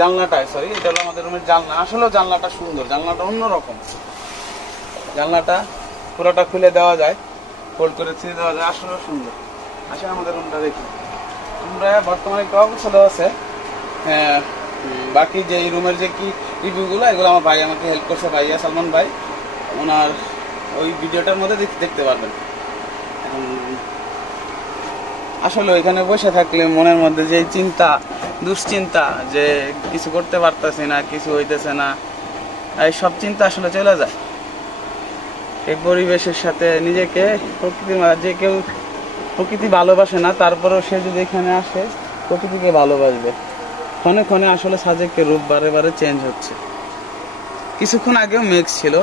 জানলাটা, সরি এটা হলো আমাদের রুমের জানলা। আসলেও জানলাটা সুন্দর, জানলাটা অন্যরকম। জানলাটা পুরোটা খুলে দেওয়া যায়, ফোল্ড করে ছিঁড়ে দেওয়া যায়, আসলেও সুন্দর। আসলে আমাদের রুমটা দেখি। আমরা বর্তমানে একটু অবস্থা আছে, বাকি যে এই রুমের যে কি রিভিউগুলো, এগুলো আমার ভাই আমাকে হেল্প করছে, ভাইয়া সালমান ভাই। ওনার ওই ভিডিওটার মধ্যে দেখতে পারবেন। আসলে এখানে বসে থাকলে মনের মধ্যে যে চিন্তা, দুশ্চিন্তা, যে কিছু করতে পারতেছি না, কিছু হইতেছে না, এই সব চিন্তা আসলে চলে যায়। এই পরিবেশের সাথে নিজেকে, প্রকৃতির যে কেউ প্রকৃতি ভালোবাসে না, তারপরেও সে যদি এখানে আসে প্রকৃতিকে ভালোবাসবে। ক্ষণে ক্ষণে আসলে সাজেকের রূপ বারে বারে চেঞ্জ হচ্ছে। কিছুক্ষণ আগেও মেঘ ছিল,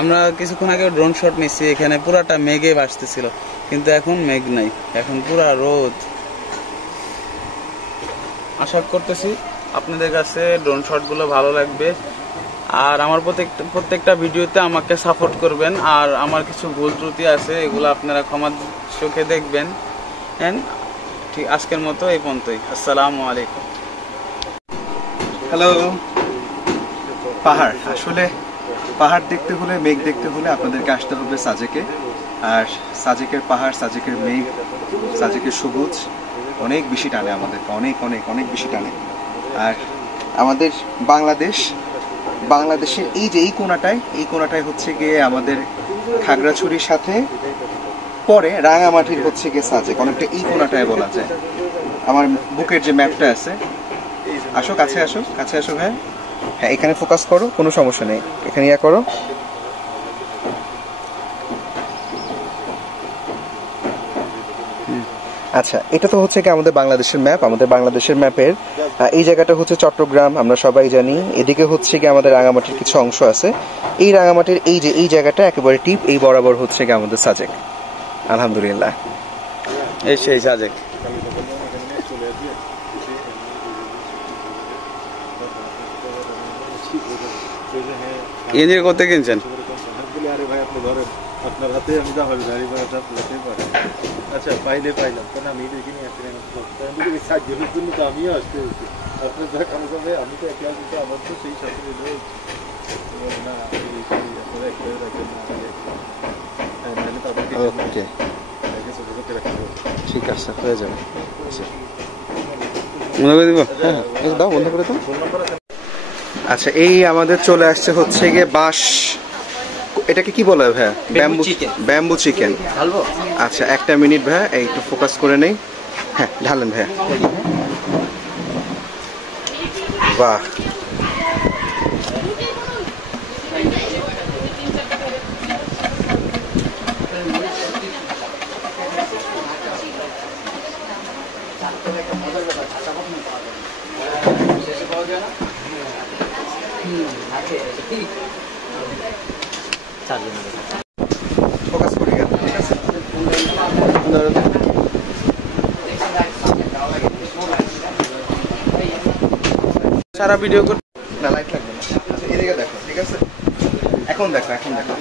আমরা কিছুক্ষণ আগে ড্রোন শট নিচ্ছি, এখানে পুরাটা মেঘে ভাসতেছিল, কিন্তু এখন মেঘ নাই, এখন পুরা রোদ। আশা করতেছি আপনাদের কাছে ড্রোন শটগুলো ভালো লাগবে, আর আমার প্রত্যেকটা ভিডিওতে আমাকে সাপোর্ট করবেন। আর আমার কিছু ভুল ত্রুটি আছে, এগুলো আপনারা ক্ষমার চোখে দেখবেন। ঠিক আজকের মতো এই পর্যন্তই। আসসালামু আলাইকুম। হ্যালো। পাহাড়, আসলে পাহাড় দেখতে হলে, মেঘ দেখতে হলে আপনাদেরকে আসতে হবে সাজেকে। আর সাজেকের পাহাড়, সাজেকের মেঘ, সাজেকের সবুজ অনেক বেশি টানে আমাদেরকে, অনেক অনেক অনেক বেশি টানে। আর আমাদের বাংলাদেশের এই যে এই কোনাটায় হচ্ছে গিয়ে আমাদের খাগড়াছড়ির সাথে পরে রাঙামাটির হচ্ছে গিয়ে সাজেক, অনেকটা এই কোনাটায় বলা যায়। আমার বুকের যে ম্যাপটা আছে, আসো কাছে আসো, কাছে আসো ভাই। হ্যাঁ এখানে ফোকাস করো, কোনো সমস্যা নেই, এখানে ইয়া করো। আচ্ছা, এটা তো হচ্ছে কি আমাদের বাংলাদেশের ম্যাপ। আমাদের বাংলাদেশের ম্যাপের এই জায়গাটা হচ্ছে চট্টগ্রাম, আমরা সবাই জানি। এদিকে হচ্ছে কি আমাদের রাঙামাটির কিছু অংশ আছে। এই রাঙামাটির এই জায়গাটা একেবারে টিপ, এই বরাবর হচ্ছে কি আমাদের সাজেক। আলহামদুলিল্লাহ, এই সেই সাজেক। ইঞ্জিন করতে কিনছেন? আরে ভাই আপনি ধরেন, আপনার হাতে আমি যা হবে গাড়ি ভাড়াটা পেতে পারে। আচ্ছা পাইলাম, কারণ আমি দেখিনি সাহায্যের জন্য তো আমিও আসতে হচ্ছে। আপনার যা কাজ হবে, আমি তো একলা, কিন্তু আমার তো সেই সাথে না আপনারা একলাই রাখবেন না, নাহলে তাদেরকে ঠিক আছে, হয়ে যাবে। মনে করে দিব, হ্যাঁ দাও, বন্ধ করে দাও। আচ্ছা, এই আমাদের চলে আসছে হচ্ছে গিয়ে বাঁশ, এটাকে কি বলা হয় ভাইয়া? Bamboo chicken. আচ্ছা একটা মিনিট ভাইয়া, এই একটু ফোকাস করে নেই। হ্যাঁ ঢালেন ভাইয়া। বাহ, ফোকাস করে গেল, ঠিক আছে। সারা ভিডিও করতে না লাইট লাগবে না। আচ্ছা এদিকে দেখো, ঠিক আছে। এখন দেখো, এখন দেখো,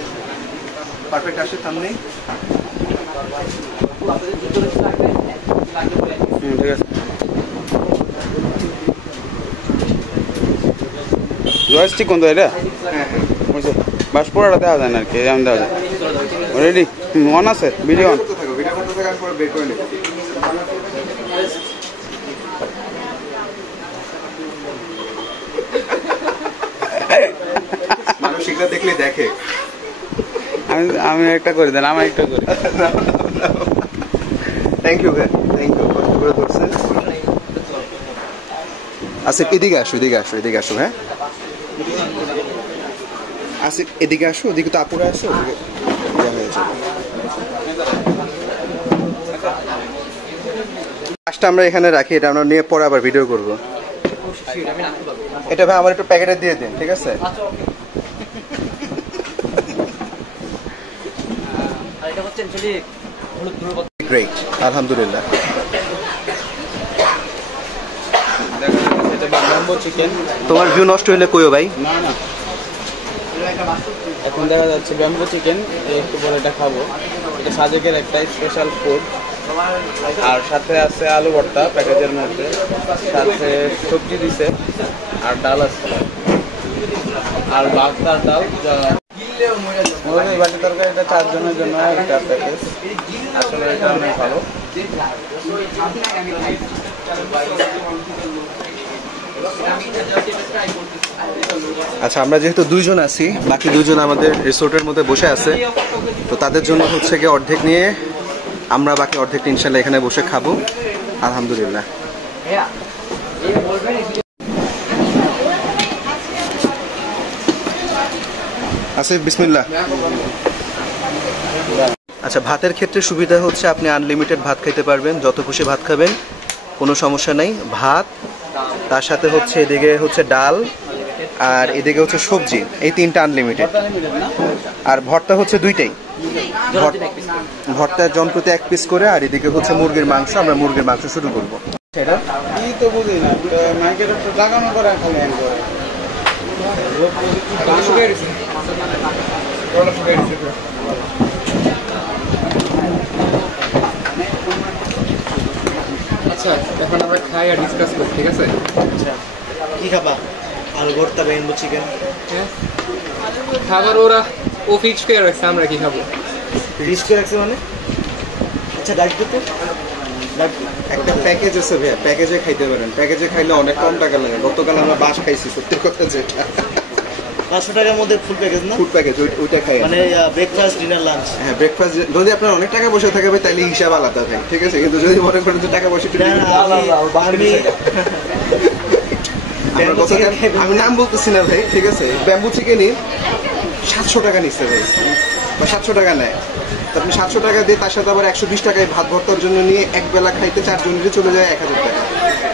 পারফেক্ট আসে সামনে। ঠিক আছে। জয়স্টিক কোন এটা? বাস পড়াটা দেওয়া যায় না আর কি, যেমন দেওয়া যায়। রেডি অন আছে, ভিডিও অন। করতে থাকো, ভিডিও করতে থাকো, আমি পরে বের করে নেব। মানুষ এগুলো দেখলে দেখে। আমি একটা করে দেন, আমার একটা করি। থ্যাংক ইউ ভাই, থ্যাংক ইউ, কষ্ট করে ধরছেন। আসিফ এদিকে আসো, এদিকে আসো, এদিকে আসো। হ্যাঁ আসিফ এদিকে আসো, ওদিকে তো আপুরা আসো, ওদিকে কাজটা আমরা এখানে রাখি, এটা আমরা নিয়ে পরে আবার ভিডিও করব। এটা ভাই আমার একটু প্যাকেটে দিয়ে দিন, ঠিক আছে। গ্রেট, আলহামদুলিল্লাহ। তোমার ভিউ নষ্ট হইলে কইও ভাই। না না, এখন দেখা যাচ্ছে ব্যাম্বো চিকেন, একটু পরে এটা খাবো। এটা সাজেকের একটা স্পেশাল ফুড। আর সাথে আছে আলু ভর্তা প্যাকেজের মধ্যে, সাথে সবজি দিছে, আর ডাল আছে, আর ভাত আর ডাল। এই বাটি তরকারিটা 4 জনের জন্য একটা প্যাকেজ, আসলে এটা অনেক ভালো। আচ্ছা আমরা যেহেতু 2 জন আছি, বাকি 2 জন আমাদের রিসোর্টের মধ্যে বসে আছে, তো তাদের জন্য হচ্ছে কি অর্ধেক নিয়ে আমরা বাকি অর্ধেকটা ইনশাল্লাহ এখানে বসে খাবো, আলহামদুলিল্লাহ। আসিফ বিসমিল্লাহ। আচ্ছা ভাতের ক্ষেত্রে সুবিধা হচ্ছে আপনি আনলিমিটেড ভাত খেতে পারবেন, যত খুশি ভাত খাবেন, কোনো সমস্যা নেই। ভাত, তার সাথে হচ্ছে এদিকে হচ্ছে ডাল, আর এদিকে হচ্ছে সবজি, এই 3টা আনলিমিটেড। আর ভর্তা হচ্ছে 2টাই, ভর্তার জনপ্রতি 1 পিস করে, আর এদিকে হচ্ছে মুরগির মাংস। আমরা মুরগির মাংস শুরু করবো। সেটা কি তো বুঝি না, মাইকের একটু লাগানো করে খালি করে। আচ্ছা এখন আমরা খাই আর ডিসকাস করি, ঠিক আছে? আচ্ছা কি খাবা? আলু ভর্তা, ব্যাম্বো চিকেন। হ্যাঁ খাবার ও ফিক্স করে রাখছে, আমরা কি খাবো? ফিক্স করে রাখছে মানে? আচ্ছা ডাক দিতে একটা প্যাকেজ আছে ভাইয়া, প্যাকেজে খাইতে পারেন। প্যাকেজে খাইলে অনেক কম টাকা লাগে। গতকাল আমরা বাস খাইছি, সত্যি কথা যেটা 500 টাকার মধ্যে ফুল প্যাকেজ না? ফুড প্যাকেজ, ওইটা খাই মানে ব্রেকফাস্ট, ডিনার, লাঞ্চ। হ্যাঁ ব্রেকফাস্ট। যদি আপনার অনেক টাকা বসে থাকে ভাই, তাহলে হিসাব আলাদা ভাই, ঠিক আছে। কিন্তু যদি মনে করেন যে টাকা বসে আমি নাম বলতেছি না ভাই, ঠিক আছে। ব্যাম্বু চিকেনই 700 টাকা নিচ্ছে ভাই, বা 700 টাকা নেয়। আপনি 700 টাকা দিয়ে তার সাথে আবার 120 টাকায় ভাত ভর্তার জন্য নিয়ে এক বেলা খাইতে 4 জনেরই চলে যায় 1000 টাকা।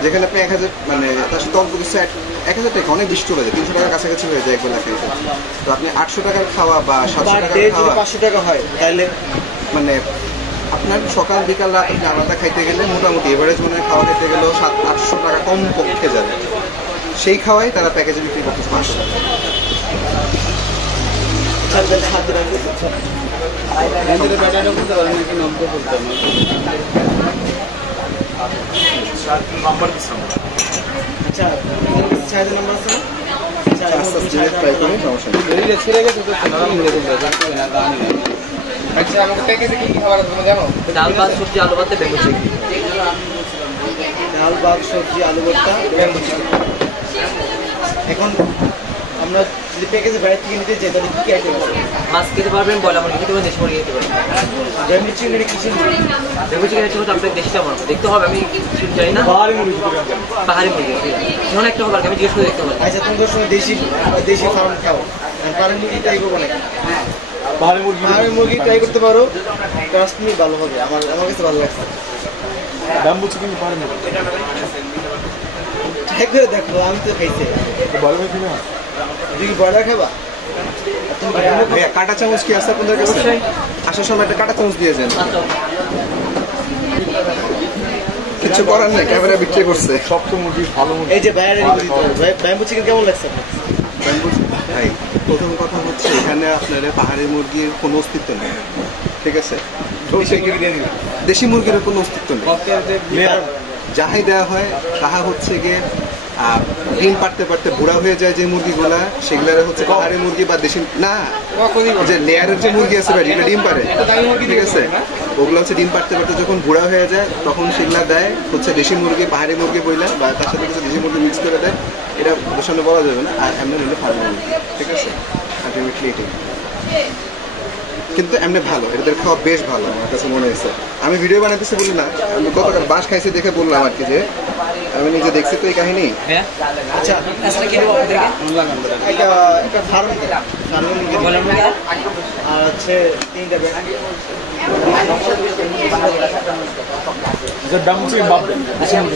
যেখানে আপনি 1000 মানে তার সাথে অল্প কিছু 1000 টাকা অনেক বেশি চলে যায়, 300 টাকার কাছাকাছি হয়ে যায় এক বেলা খাইতে। তো আপনি 800 টাকার খাওয়া বা 700 টাকার খাওয়া, 500 টাকা হয়, তাহলে মানে আপনার সকাল বিকাল রাত আপনি আলাদা খাইতে গেলে মোটামুটি এভারেজ মনে হয় খাওয়া খাইতে গেলেও 700-800 টাকা কম পক্ষে যাবে। সেই খাওয়াই তারা প্যাকেজে বিক্রি করতেছে 500 টাকা। আচ্ছা আমাকে প্যাকেজে কি কি খাবার আছে তোমরা জানো? ডাল ভাত সবজি আলু ভাতে ব্যাম্বো চিকেন। ডাল ভাত সবজি আলু ভর্তা ব্যাম্বো চিকেন। এখন আমরা যদি প্যাকেজে বাইরে থেকে নিতে চাই তাহলে কি কি আইটেম আছে? মাছ খেতে পারবেন, ব্রয়লার মুরগি খেতে পারবেন, দেশি মুরগি খেতে পারবেন। ব্যাম্বো চিকেন কিসের ব্যাম্বো চিকেন হচ্ছে আপনার দেশিটা মনে দেখতে হবে, আমি ঠিক জানি না। পাহাড়ি মুরগি যেমন একটা হবে, আমি জিজ্ঞেস করে দেখতে হবে। আচ্ছা তুমি সঙ্গে দেশি ফার্ম খাও, পাহাড়ি মুরগি টাইপও বলে। পাহাড়ি মুরগি ট্রাই করতে পারো, ট্রাস্ট মি ভালো হবে, আমার কাছে ভালো লাগছে। ব্যাম্বু চিকেন পাহাড়ি মুরগি ট্রাই করে দেখো, আমি তো খাইছি। ভালো হয়েছে না? তুই কি ব্রয়লার খাবা? ভাইয়া কাঁটা চামচ কি আছে আপনাদের কাছে? আসার সময় একটা কাঁটা চামচ দিয়ে যান। কিছু করার নাই, ক্যামেরা বিক্রি করছে। শক্ত মুরগি, ভালো মুরগি। এই যে ব্যাম্বু চিকেন কেমন লাগছে? ভাই প্রথম কথা হচ্ছে এখানে আপনার পাহাড়ি মুরগির কোনো অস্তিত্ব নেই, ঠিক আছে? দেশি মুরগির কোনো অস্তিত্ব নেই। যাহাই দেওয়া হয় তাহা হচ্ছে গিয়ে ডিম পারতে পারতে বুড়া হয়ে যায় যে মুরগিগুলা, সেগুলো হচ্ছে পাহাড়ি মুরগি বা দেশি না, যে লেয়ারের যে মুরগি আছে ভাই এগুলো ডিম পারে, ঠিক আছে? ওগুলো হচ্ছে ডিম পারতে পারতে যখন বুড়া হয়ে যায় তখন সেগুলা দেয় হচ্ছে দেশি মুরগি, পাহাড়ি মুরগি বইলা, বা তার সাথে কিছু দেশি মুরগি মিক্স করে দেয়। এটা সামনে বলা যাবে না, আর এমনি নিলে ফার্মি মুরগি, ঠিক আছে? আলটিমেটলি এটাই। কিন্তু এমনি ভালো, এদের খাওয়া বেশ ভালো আমার কাছে মনে হয়েছে। আমি ভিডিও বানাতেছি বলি না, আমি গতকাল বাস খাইছি দেখে বললাম আর কি, যে আমি নিজে দেখছি তো এই কাহিনী। আচ্ছা, একটা ফার্ম আর হচ্ছে 3টা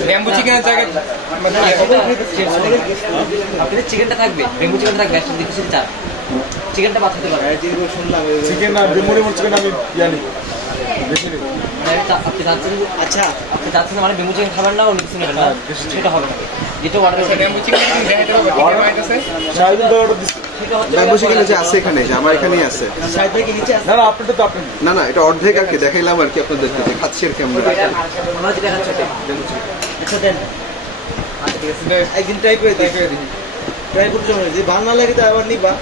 ব্যাম্বু চিকেনের জায়গায় চিকেনটা থাকবে, ব্যাম্বু চিকেন থাকবে, কিছু চাপ চিকেনটা বাদ হতে পারে। শুনলাম চিকেন আর বেমুরি চিকেন আমি জানি বেশি নেই। আপনি যাচ্ছেন, আচ্ছা আপনি যাচ্ছেন মানে ব্যাম্বু চিকেন খাবেন না, অন্য কিছু নেবেন না, সেটা হবে না। যেটা অর্ডার ব্যাম্বু চিকেন দেখাইতে হবে, শাহিদ ভাই অর্ডার দিচ্ছে। ব্যাম্বু চিকেন যে আছে এখানে, যে আমার এখানেই আছে। সাইড ভাই কি নিচে আছে? না না, আপনারটা তো আপনি। না না, এটা অর্ধেক আর কি দেখাইলাম আর কি আপনাদেরকে, যে খাচ্ছি আর কি আমরা। আমরা যেটা খাচ্ছি আচ্ছা দেন, একদিন ট্রাই করে দেখি, ট্রাই করতে হবে, যে ভালো না লাগে তো আবার নিবা।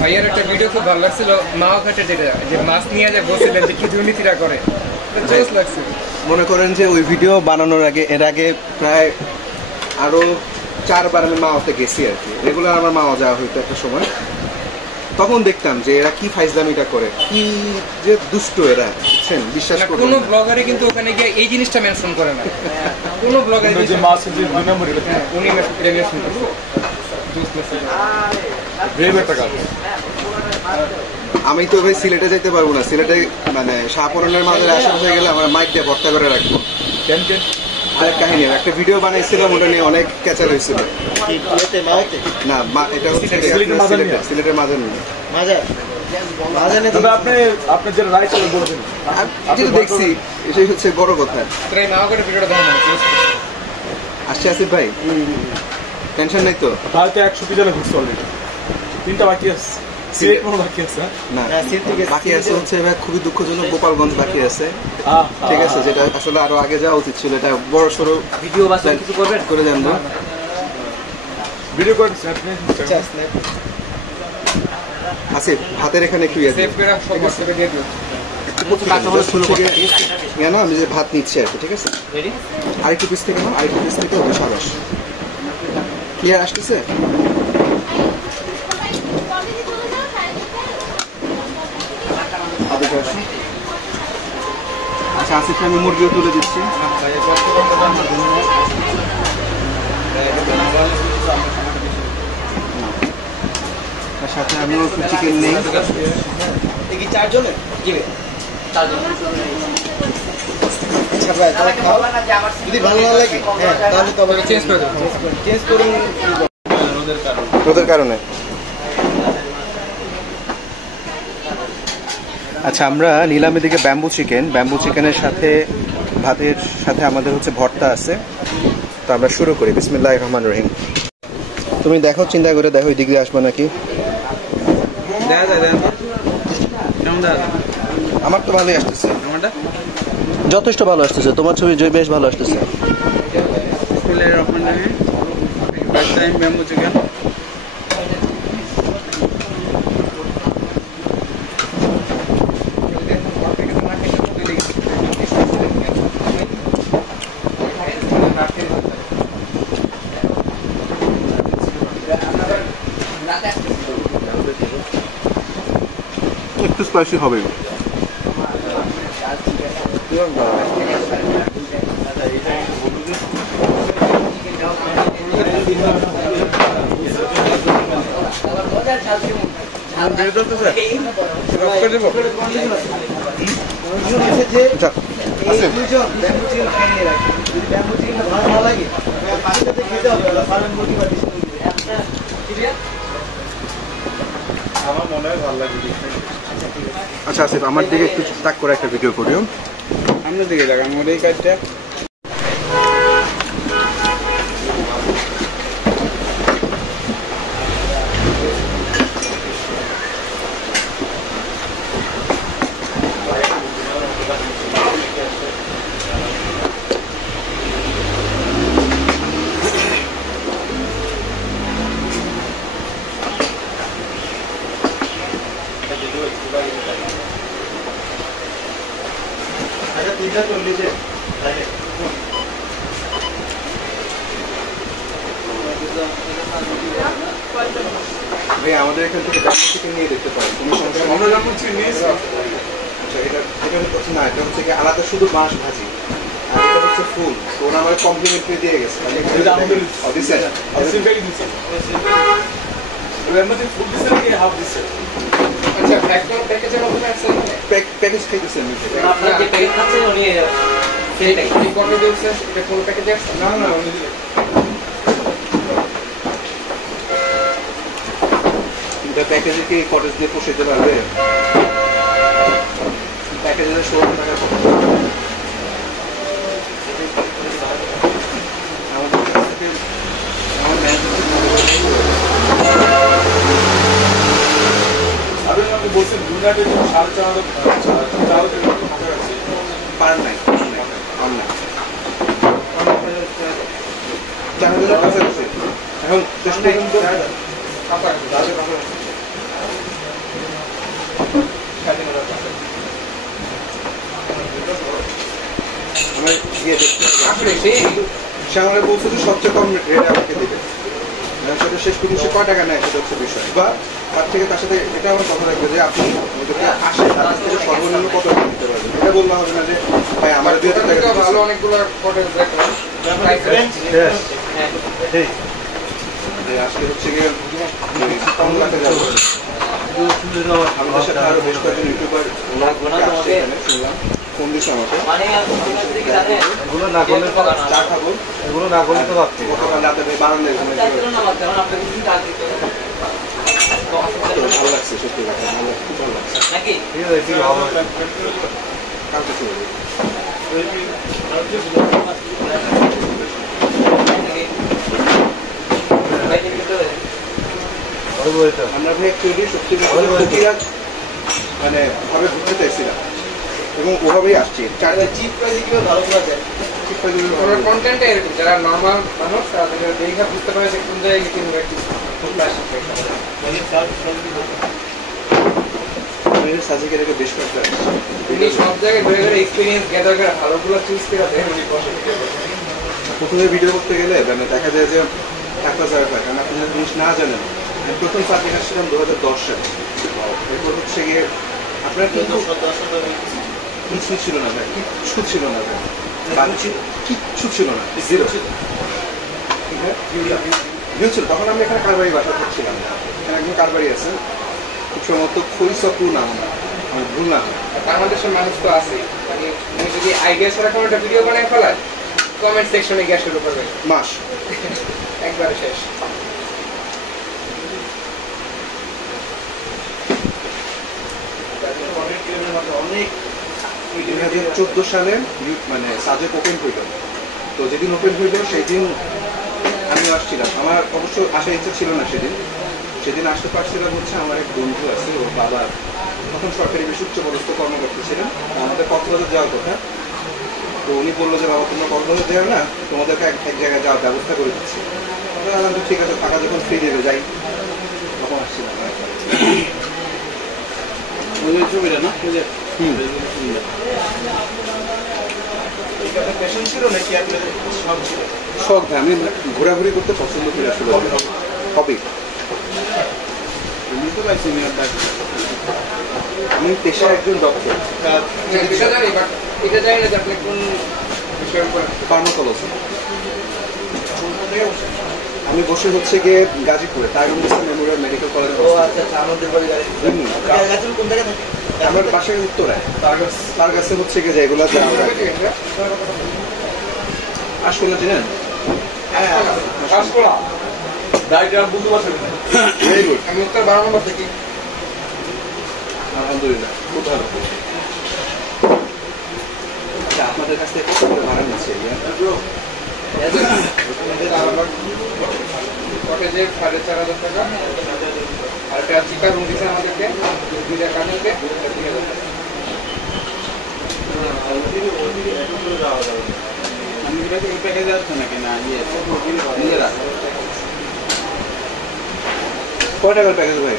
ভাইয়ার একটা ভিডিও খুব ভালো লাগছিল, মাও ঘাটে যেটা, যে মাছ নিয়ে যে বসছিলেন যে কি দুর্নীতিটা করে, জোস লাগছে। মনে করেন যে ওই ভিডিও বানানোর আগে, এর আগে প্রায় আরো 4বার আমি মাওতে গেছি আর কি, রেগুলার আমার মাও যাওয়া হইতো একটা সময়। তখন দেখতাম যে এরা কি ফাইজলামিটা করে, কি যে দুষ্ট এরা, বুঝছেন? বিশ্বাস করুন, কোনো ব্লগারে কিন্তু ওখানে গিয়ে এই জিনিসটা মেনশন করে না, কোনো ব্লগারে যে মাছ যে 2 নম্বর এটা উনি মেনশন করে। আমি তো ভাই সিলেটে যেতে পারবো না, সিলেটে মানে শাহপুরানের মাঝে আশেপাশে গেলে আমার মাইক দিয়ে ভর্তা করে রাখবো। আরেক কাহিনী, একটা ভিডিও বানাইছিলাম, ওটা নিয়ে অনেক ক্যাচার হয়েছিল। না, এটা হচ্ছে সিলেটের মাঝে নিয়ে আপনি যেটা রাইট বলছেন, দেখছি, এটাই হচ্ছে বড় কথা। আসছে আসিফ ভাই, টেনশন নাই তো? তাহলে তো 100 জনে ঘুরছে অলরেডি, 3টা বাকি আছে। সিলেট কোনো বাকি আছে না, বাকি আছে হচ্ছে ভাই, খুবই দুঃখজনক গোপালগঞ্জ বাকি আছে, ঠিক আছে? যেটা আসলে আরো আগে যাওয়া উচিত ছিল, এটা বড় সড়ো ভিডিও বা কিছু করবেন করে জানবো। ভিডিও করতেছি আপনি। আসিফ হাতের এখানে একটু ইয়ে সেভ করে সব করে দিয়ে দিও। না, আমি যে ভাত নিচ্ছি আর কি, ঠিক আছে? আরেকটু পিস থেকে নাও, আরেকটু পিস থেকে ওদের সাবাস। ক্লিয়ার আসতেছে? আচ্ছা আসিফ, আমি মুরগিও তুলে দিচ্ছি। তার সাথে আমিও একটু চিকেন নেই। দেখি 4 জনের কি 4 জন। আচ্ছা ভাই, তাহলে খাও, যদি ভালো না লাগে তাহলে তো আবার চেঞ্জ করে দেব, চেঞ্জ করে রোদের কারণে। আচ্ছা, আমরা নিলাম এদিকে ব্যাম্বু চিকেনের সাথে ভাতের সাথে আমাদের হচ্ছে ভর্তা আছে। তো আমরা শুরু করি। বিসমিল্লাহির রহমানির রহিম। তুমি দেখো, চিন্তা করে দেখো, ওই দিক দিয়ে আসবো নাকি। আমার তো ভালোই আসতেছে, যথেষ্ট ভালো আসতেছে। তোমার ছবি বেশ ভালো আসতেছে। একটু স্পাইসি হবে। আমার মনে হয় ভালো লাগে। আচ্ছা আসিফ, আমার দিকে একটু তাক করে একটা ভিডিও করিও। আমরা দিকে দেখ আমার এই কাজটা ভাই আমাদের এখান থেকে ব্যাম্বু চিকেন নিয়ে দেখতে পারেন, কোনো সমস্যা নেই। আচ্ছা, এটা হচ্ছে না, এটা হচ্ছে কি আলাদা শুধু বাঁশ ভাজি, আর এটা হচ্ছে ফুল। তো ওরা আমার কমপ্লিমেন্টারি দিয়ে গেছে। প্যাকেজ খাইতেছেন আপনার যে প্যাকেট খাচ্ছেন উনি সেইটাই কত দিয়েছে এটা কোন প্যাকেজে আছে? না না উনি প্যাকেজে কি কটেজ দিয়ে পোষাইতে পারবে? প্যাকেজে 16 টাকা কত? আমাদের কাছ থেকে আপনি বলছেন দুনাটে 4.5 পার নাই, পার নাই 4000 কাছাকাছি। এখন চেষ্টা কিন্তু আমার গিয়ে দেখতে হবে। সে আমাকে বলছে যে সবচেয়ে কম রেটে আমাকে দেবে, সেটা শেষ পর্যন্ত কয় টাকা নেয় সেটা হচ্ছে বিষয়। বা তার থেকে তার সাথে এটা আমার কথা রাখবে যে আপনি ওদেরকে আসে তার কাছ থেকে সর্বনিম্ন কত টাকা দিতে পারবেন। এটা বললে হবে না যে ভাই আমার 2000 টাকা ভালো অনেকগুলো কটেজ দেখলাম। আজকে হচ্ছে গিয়ে 5 লাখে যাবো। আমাদের সাথে আরো বেশ কয়েকজন ইউটিউবার শুনলাম, ফোন দিচ্ছে আমাকে। এগুলো না করলে চা খাবো, এগুলো না করলে তো ভাবছি গতকাল রাতে বারান্দায় ভালো লাগছে, সত্যি কথা ভালো, খুব ভালো লাগছে। কালকে চলে যাবো। আমরা ভাই অ্যাকচুয়ালি সত্যি মানে ভাবে ঘুরতে চাইছিলাম এবং ওভাবেই আসছি। চিপ প্রাইসে কিভাবে ভালো করা যায়, চিপ প্রাইসে ওনার কন্টেন্ট এরকম, যারা নরমাল মানুষ তাদের দেখা বুঝতে পারে যে কোন জায়গায় গিয়ে কিনবে একটু সাজিকের আগে বেশ কয়েকটা উনি সব জায়গায় ঘুরে ঘুরে এক্সপিরিয়েন্স গ্যাদার করে ভালোগুলো চুজ করে দেন উনি বসে। প্রথমে ভিডিও করতে গেলে মানে দেখা যায় যে একটা জায়গা হয়, কারণ আপনি যদি জিনিস না জানেন। আমি প্রথম সাবজেক্ট আসছিলাম 2010 সালে। এরপর হচ্ছে গিয়ে আপনার কিন্তু কিছু ছিল না ভাই, কিচ্ছু ছিল না ভাই, কিচ্ছু ছিল না, জিরো ভিউ ছিল। তখন আমি এখানে কারবারি বাসা করছিলাম, এখানে একজন কারবারি আছে, খুব সম্ভবত খৈসপু নাম, আমি ভুল না হয়। বাংলাদেশের মানুষ তো আছে, মানে উনি যদি আইডিয়া ছাড়া কোনো একটা ভিডিও বানায় ফেলায় কমেন্ট সেকশনে গিয়ে শুরু করবে মাস একবারে শেষ। 2014 সালে মানে সাজেক ওপেন হইল। তো যেদিন ওপেন হইল সেই দিন আমি আসছিলাম, আমার অবশ্য আসার ইচ্ছা ছিল না সেদিন। সেদিন আসতে পারছিলাম হচ্ছে আমার এক বন্ধু আছে, ওর বাবা তখন সরকারি বেশ উচ্চপদস্থ কর্মকর্তা ছিলেন, আমাদের কক্সবাজার যাওয়ার কথা। তো উনি বললো যে বাবা তোমরা কক্সবাজার যাও না, তোমাদেরকে এক জায়গায় যাওয়ার ব্যবস্থা করে দিচ্ছি। আমরা তো ঠিক আছে, টাকা যখন ফ্রি দেবে যাই, তখন আসছিলাম। ছবিটা না শখ ভাই, আমি ঘোরাঘুরি করতে পছন্দ করি আসলে হবি। আমি পেশায় একজন ডক্টর, এটা জানি না যে আপনি কোন বিষয়ের উপর ফার্মাকোলজি। আমি বসে হচ্ছে গিয়ে গাজীপুরে তাইরুল ইসলাম মেমোরিয়াল মেডিকেল কলেজে। ও আচ্ছা আচ্ছা, আমাদের বাড়ি গাজীপুর কোন জায়গায় থাকে? আমার বাসায় উত্তরায়, তার কাছে হচ্ছে গিয়ে যেগুলো আসলে চিনেন। ভেরি গুড, আমি উত্তর 12 নম্বর থেকে। আলহামদুলিল্লাহ, খুব ভালো। আচ্ছা, আপনাদের কাছ থেকে কত করে ভাড়া নিচ্ছে? কটেজে 4,500 টাকা, আর একটা চিকার রুম দিচ্ছে আমাদেরকে, 2টা কাজলকে 3,000 টাকা। আমি কি এই প্যাকেজে আছে নাকি না নিজেরা? কয় টাকার প্যাকেজ ভাই?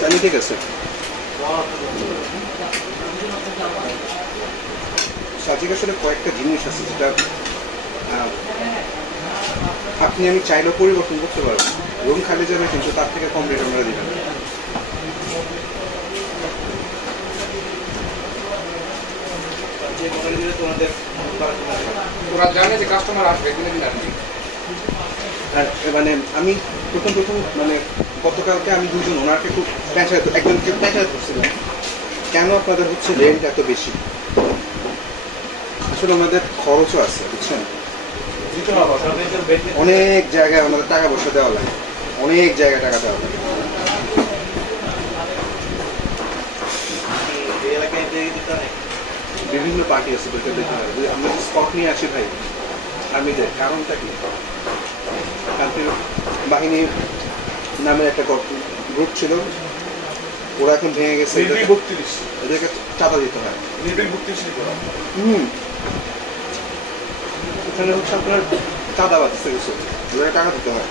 জানি, ঠিক আছে। সাজিক আসলে কয়েকটা জিনিস আছে যেটা আপনি আমি চাইলেও পরিবর্তন করতে পারবো। রুম খালি যাবে কিন্তু তার থেকে কম রেট আমরা দিবেন। ওরা জানে যে কাস্টমার আসবে, দিনে দিন আসবে। আর মানে আমি প্রথম মানে গতকালকে আমি দুজন ওনাকে খুব একজনকে প্যাঁচায় করছিলাম, কেন আপনাদের হচ্ছে রেন্ট এত বেশি। আসলে আমাদের খরচও আছে, বুঝছেন। অনেক জায়গায় আমাদের টাকা পয়সা দেওয়া লাগে, অনেক জায়গায় টাকা দেওয়া লাগে। বিভিন্ন পার্টি আছে, আমরা স্পট নিয়ে আসি ভাই আর্মিদের, কারণটা কি? শান্তির বাহিনী নামের একটা গ্রুপ ছিল, ওরা এখন ভেঙে গেছে, এদেরকে চাঁদা দিতে হয়। এখানে হচ্ছে আপনার চাঁদাবাদ কিছু, ওদেরকে টাকা দিতে হয়।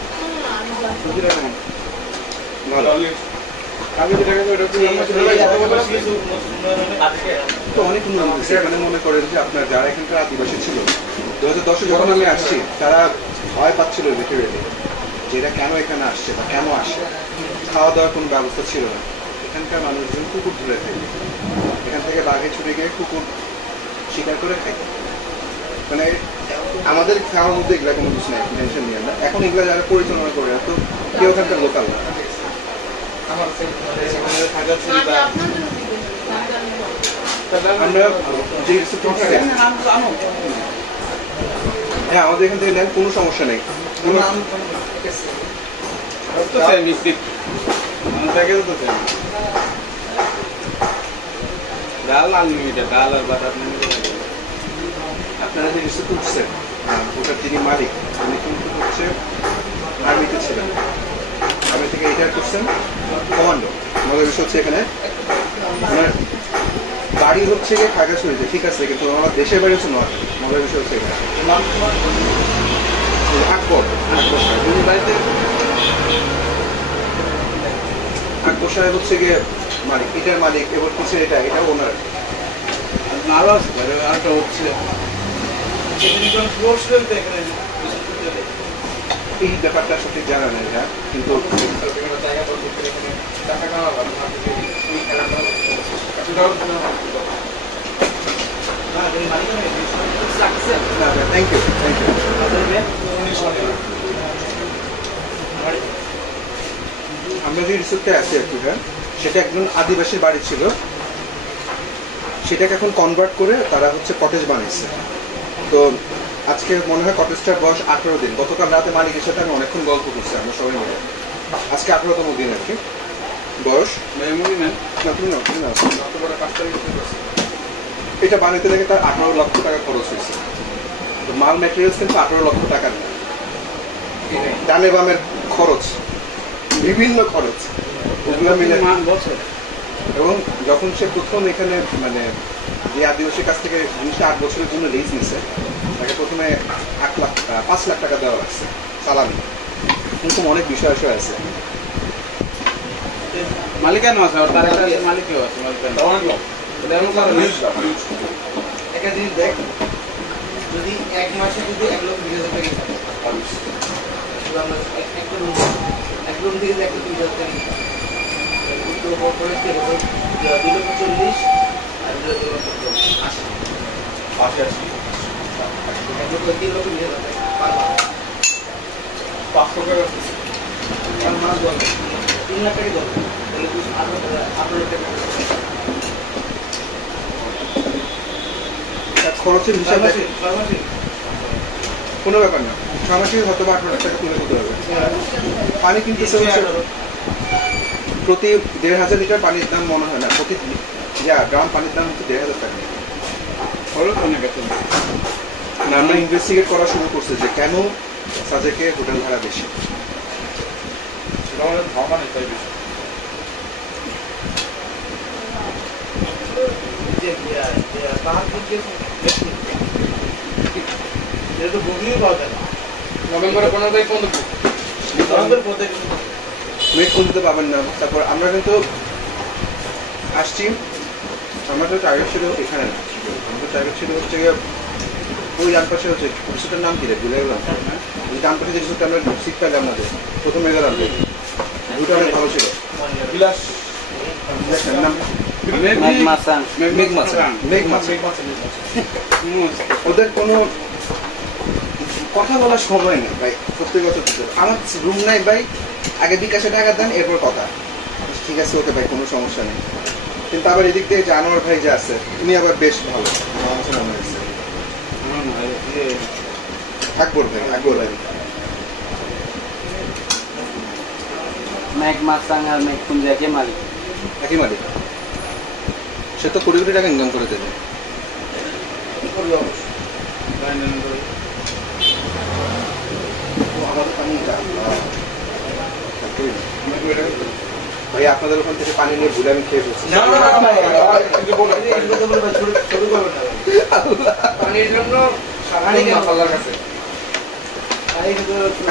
তো অনেক উন্নয়ন হয়েছে এখানে। মনে করেন যে আপনার যারা এখানকার আদিবাসী ছিল 2010-এ যখন আমি আসছি, তারা ভয় পাচ্ছিল দেখে রেখে যে এরা কেন এখানে আসছে বা কেন আসে। খাওয়া দাওয়ার কোনো ব্যবস্থা ছিল না। এখানকার মানুষজন কুকুর ধরে খায়, এখান থেকে বাঘে ছুটে গিয়ে কুকুর শিকার করে খায়। মানে আমাদের খাওয়ার মধ্যে এগুলা কোনো কিছু নাই, টেনশন নিয়ে আমরা এখন এগুলা যারা পরিচালনা করে তো কেউ ওখানকার লোকাল না। আমরা যে হ্যাঁ, আমাদের এখান থেকে নেন, কোনো সমস্যা নেই। ডাল আনলিমিটেড, ডাল আর ভাত আপনি আপনারা যে রিসিভ করছেন ওটার যিনি মালিক, উনি কিন্তু হচ্ছে আর্মিতে ছিলেন। আর্মি থেকে রিটায়ার করছেন, কমান্ডো। মজার বিষয় হচ্ছে এখানে ওনার বাড়ি হচ্ছে গিয়ে খাগড়াছড়িতে, ঠিক আছে, কিন্তু আমার দেশের বাড়ি হচ্ছে নয়। মজার বিষয় হচ্ছে এখানে আকবর বাড়িতে আকবর সাহেব হচ্ছে গিয়ে মালিক, এটার মালিক, এবার কিছু এটা ওনার। আরো আছে আরেকটা হচ্ছে এই ব্যাপারটা সঠিক জানা নেই, হ্যাঁ, কিন্তু থ্যাংক ইউ। আমরা যে রিসোর্টে আছি একটু, হ্যাঁ, সেটা একজন আদিবাসীর বাড়ি ছিল, সেটাকে এখন কনভার্ট করে তারা হচ্ছে কটেজ বানিয়েছে। তো আজকে মনে হয় কটেজটার বয়স 18 দিন। গতকাল রাতে মালিকের সাথে আমি অনেকক্ষণ গল্প করছি, আমরা সবাই মিলে। আজকে 18তম দিন আর কি বয়স। এটা বানাইতে লেগে তার 18 লক্ষ টাকা খরচ হয়েছে। তো মাল ম্যাটেরিয়ালস কিন্তু 18 লক্ষ টাকা নেই, ডানে বামের খরচ, বিভিন্ন খরচ, ওগুলো মিলে। এবং যখন সে প্রথম এখানে মানে যে আদিবাসীর কাছ থেকে জিনিসটা 8 বছরের জন্য লিজ নিছে, তাকে প্রথমে 5 লাখ টাকা দেওয়া লাগছে সালামি। কিন্তু অনেক বিষয় আছে। মালিকানো আছে, তার একটা মালিকও আছে, একটা জিনিস দেখ, যদি 1 মাসে যদি 1,20,000 টাকা থাকে, আমরা এক রুম থেকে 1,20,000 টাকা তো করে 2,40,000 আর 2,80,000 3,20,000 টাকা। খরচের হিসাবে কোনো ব্যাপার না, 6 মাসে হয়তো 18 লাখ টাকা তুলে দিতে হবে। পানি কিন্তু প্রতি 1,500 লিটার পানির দাম মনে হয় না, প্রতি গ্রাম পানির দাম হচ্ছে 1,500 টাকা। আমরা ইনভেস্টিগেট করা শুরু করছে যে কেন সাজেকে হোটেল ভাড়া বেশি। নভেম্বরের 15 তারিখ পর্যন্ত ওয়েট করতে পাবেন না। তারপর আমরা কিন্তু আসছি, আমরা তো টার্গেট ছিল এখানে না, আমাদের টার্গেট ছিল হচ্ছে ওই ডান পাশে হচ্ছে রিসোর্টের নাম কি রে ভুলে গেলাম। ওই ডান পাশে যে রিসোর্টে আমরা সিট পাইলাম না, প্রথমে গেলাম দুটো অনেক ভালো ছিল। ওদের কোনো কথা বলার সময় নেই ভাই, সত্যি কথা। আমার রুম নাই ভাই, আগে বিকাশে টাকা দেন এরপর কথা, ঠিক আছে ওকে ভাই কোনো সমস্যা নেই। কিন্তু আবার এদিক থেকে যে আনোয়ার ভাই যে আছে উনি আবার বেশ ভালো, আকবর ভাই, আকবর ভাই একই মালিক, সে তো 20 কোটি টাকা ইনকাম করে দেবে। ভাই আপনাদের ওখান থেকে পানি নিয়ে ভুলে আমি খেয়ে ফেলছি।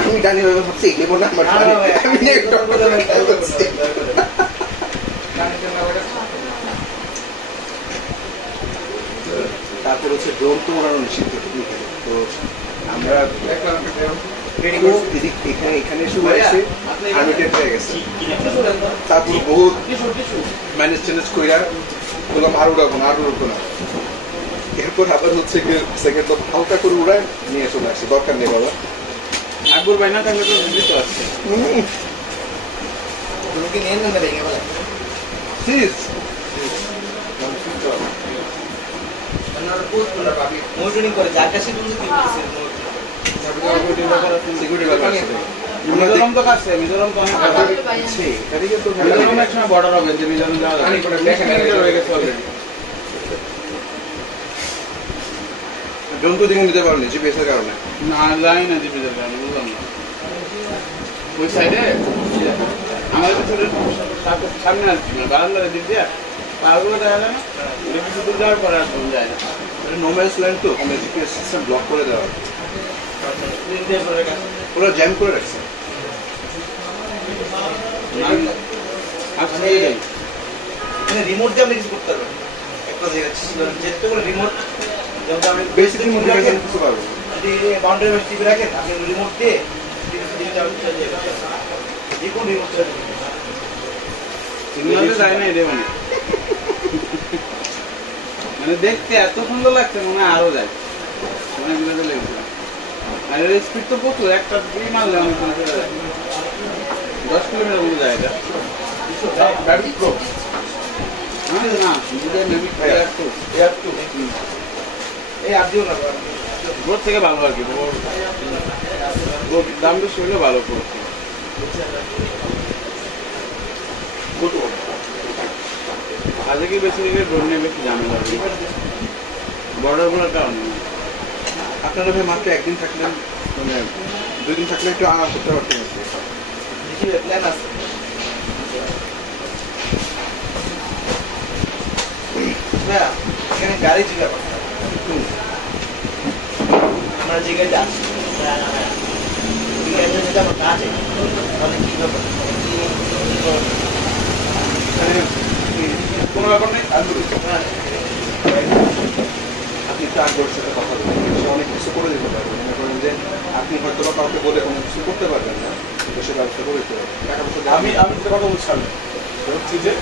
আমি জানি ভাবছি নেবো না, তারপর হচ্ছে ড্রোন তো ওনারা নিষিদ্ধ, তো আমরা এখানে শুরু এসে আর্মিটেড হয়ে গেছে। তারপর বহুত ম্যানেজ টেনেজ কইরা বললাম আর উড়াবো না, আর উড়বো না। এরপর আবার হচ্ছে সেকেন্ড হালকা করে উড়ায় নিয়ে চলে আসছে, দরকার নেই বাবা। আকবর ভাই না থাকলে তো দিতে আসছে। মিজোরাম তো কাছে, মিজোরাম তো অনেক একসময় বর্ডার হবে, যে মিজোরাম যাওয়া যাবে। জন্তু দিকে নিতে পারেনি জিপিএসের কারণে। না যাই না জিপিএসের কারণে, বুঝলাম না। ওই সাইডে আমাদের পিছনে সামনে আসছি না, বারান্দার দিক দিয়ে পাহাড়গুলো দেখা যায় না, কিছু দূর যাওয়ার পরে আর যায় না। নোম্যান্স ল্যান্ড তো ওখানে জিপিএস সিস্টেম ব্লক করে দেওয়া, পুরো জ্যাম করে রাখছে। রিমোট দিয়ে আপনি কিছু করতে পারবেন, একটা জায়গায় যেতে করে রিমোট বেসিক্যালি মডিফিকেশন করতে পারবেন। যদি বাউন্ডারি বাস টিভি রাখেন আপনি রিমোট দিয়ে যে কোন রিমোট যায় না এটা মানে দেখতে এত সুন্দর লাগছে, মনে হয় আরো যায় অনেকগুলো তো লেগেছে। আর এর স্পিড তো প্রচুর, একটা দিয়ে মারলে অনেক 10 কিলোমিটার মতো যায় এটা। না এই আর দিও না, বোর থেকে ভালো আর কি, দাম বেশি হলে ভালো পড়ছে। আজকে কি বেশি ড্রোন নিয়ে বেশি ঝামেলা হবে বর্ডার গুলোর কারণে। আপনারা ভাই মাত্র একদিন থাকলেন, মানে 2 দিন থাকলে একটু আরাম করতে পারতেন। প্ল্যান আছে এখানে গাড়ি ছিল, আমরা যে গাড়িতে আসছি আমার কাছে অনেক কি ব্যাপার কোনো ব্যাপার নেই। আপনি একটু আকবরের সাথে কথা বলবেন, সে অনেক কিছু করে দিতে পারবেন। মনে করেন যে আপনি হয়তো কাউকে বলে কোনো কিছু করতে পারবেন না, তো সে ব্যবস্থা করে দিতে পারবেন। টাকা পয়সা আমি যেটা কথা বলছিলাম হচ্ছে যে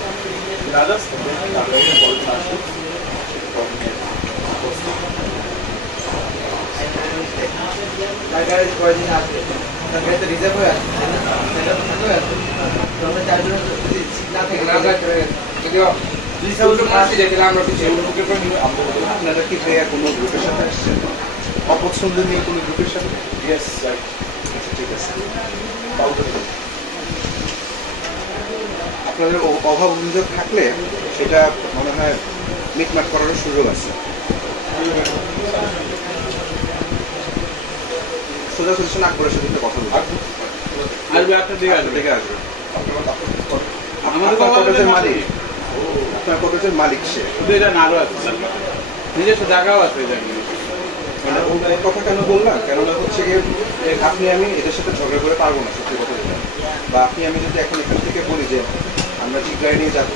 আপনারা কি ভাইয়া কোনো গ্রুপের সাথে আসছেন? অপছন্দ নিয়ে কোনো গ্রুপের সাথে? Yes, right. ঠিক আছে। আপনাদের অভাব অভিযোগ থাকলে সেটা মনে হয় মিটমাট করার সুযোগ আছে। সোজা সলিউশন আকবরের সাথে কথা বলবো। আসবে আপনার দিকে আসবে। দেখে আসবে। আমাদের কলেজের মালিক, আপনার কলেজের মালিক সে। শুধু এটা নাড়ু আছে, নিজস্ব জায়গাও আছে। মানে ওর কথা কেন বললাম? কেননা হচ্ছে গিয়ে আপনি আমি এদের সাথে ঝগড়া করে পারবো না, সত্যি কথা বললাম। বা আপনি আমি যদি এখন এখান থেকে বলি যে আমরা ঠিক গাড়ি নিয়ে যাবো,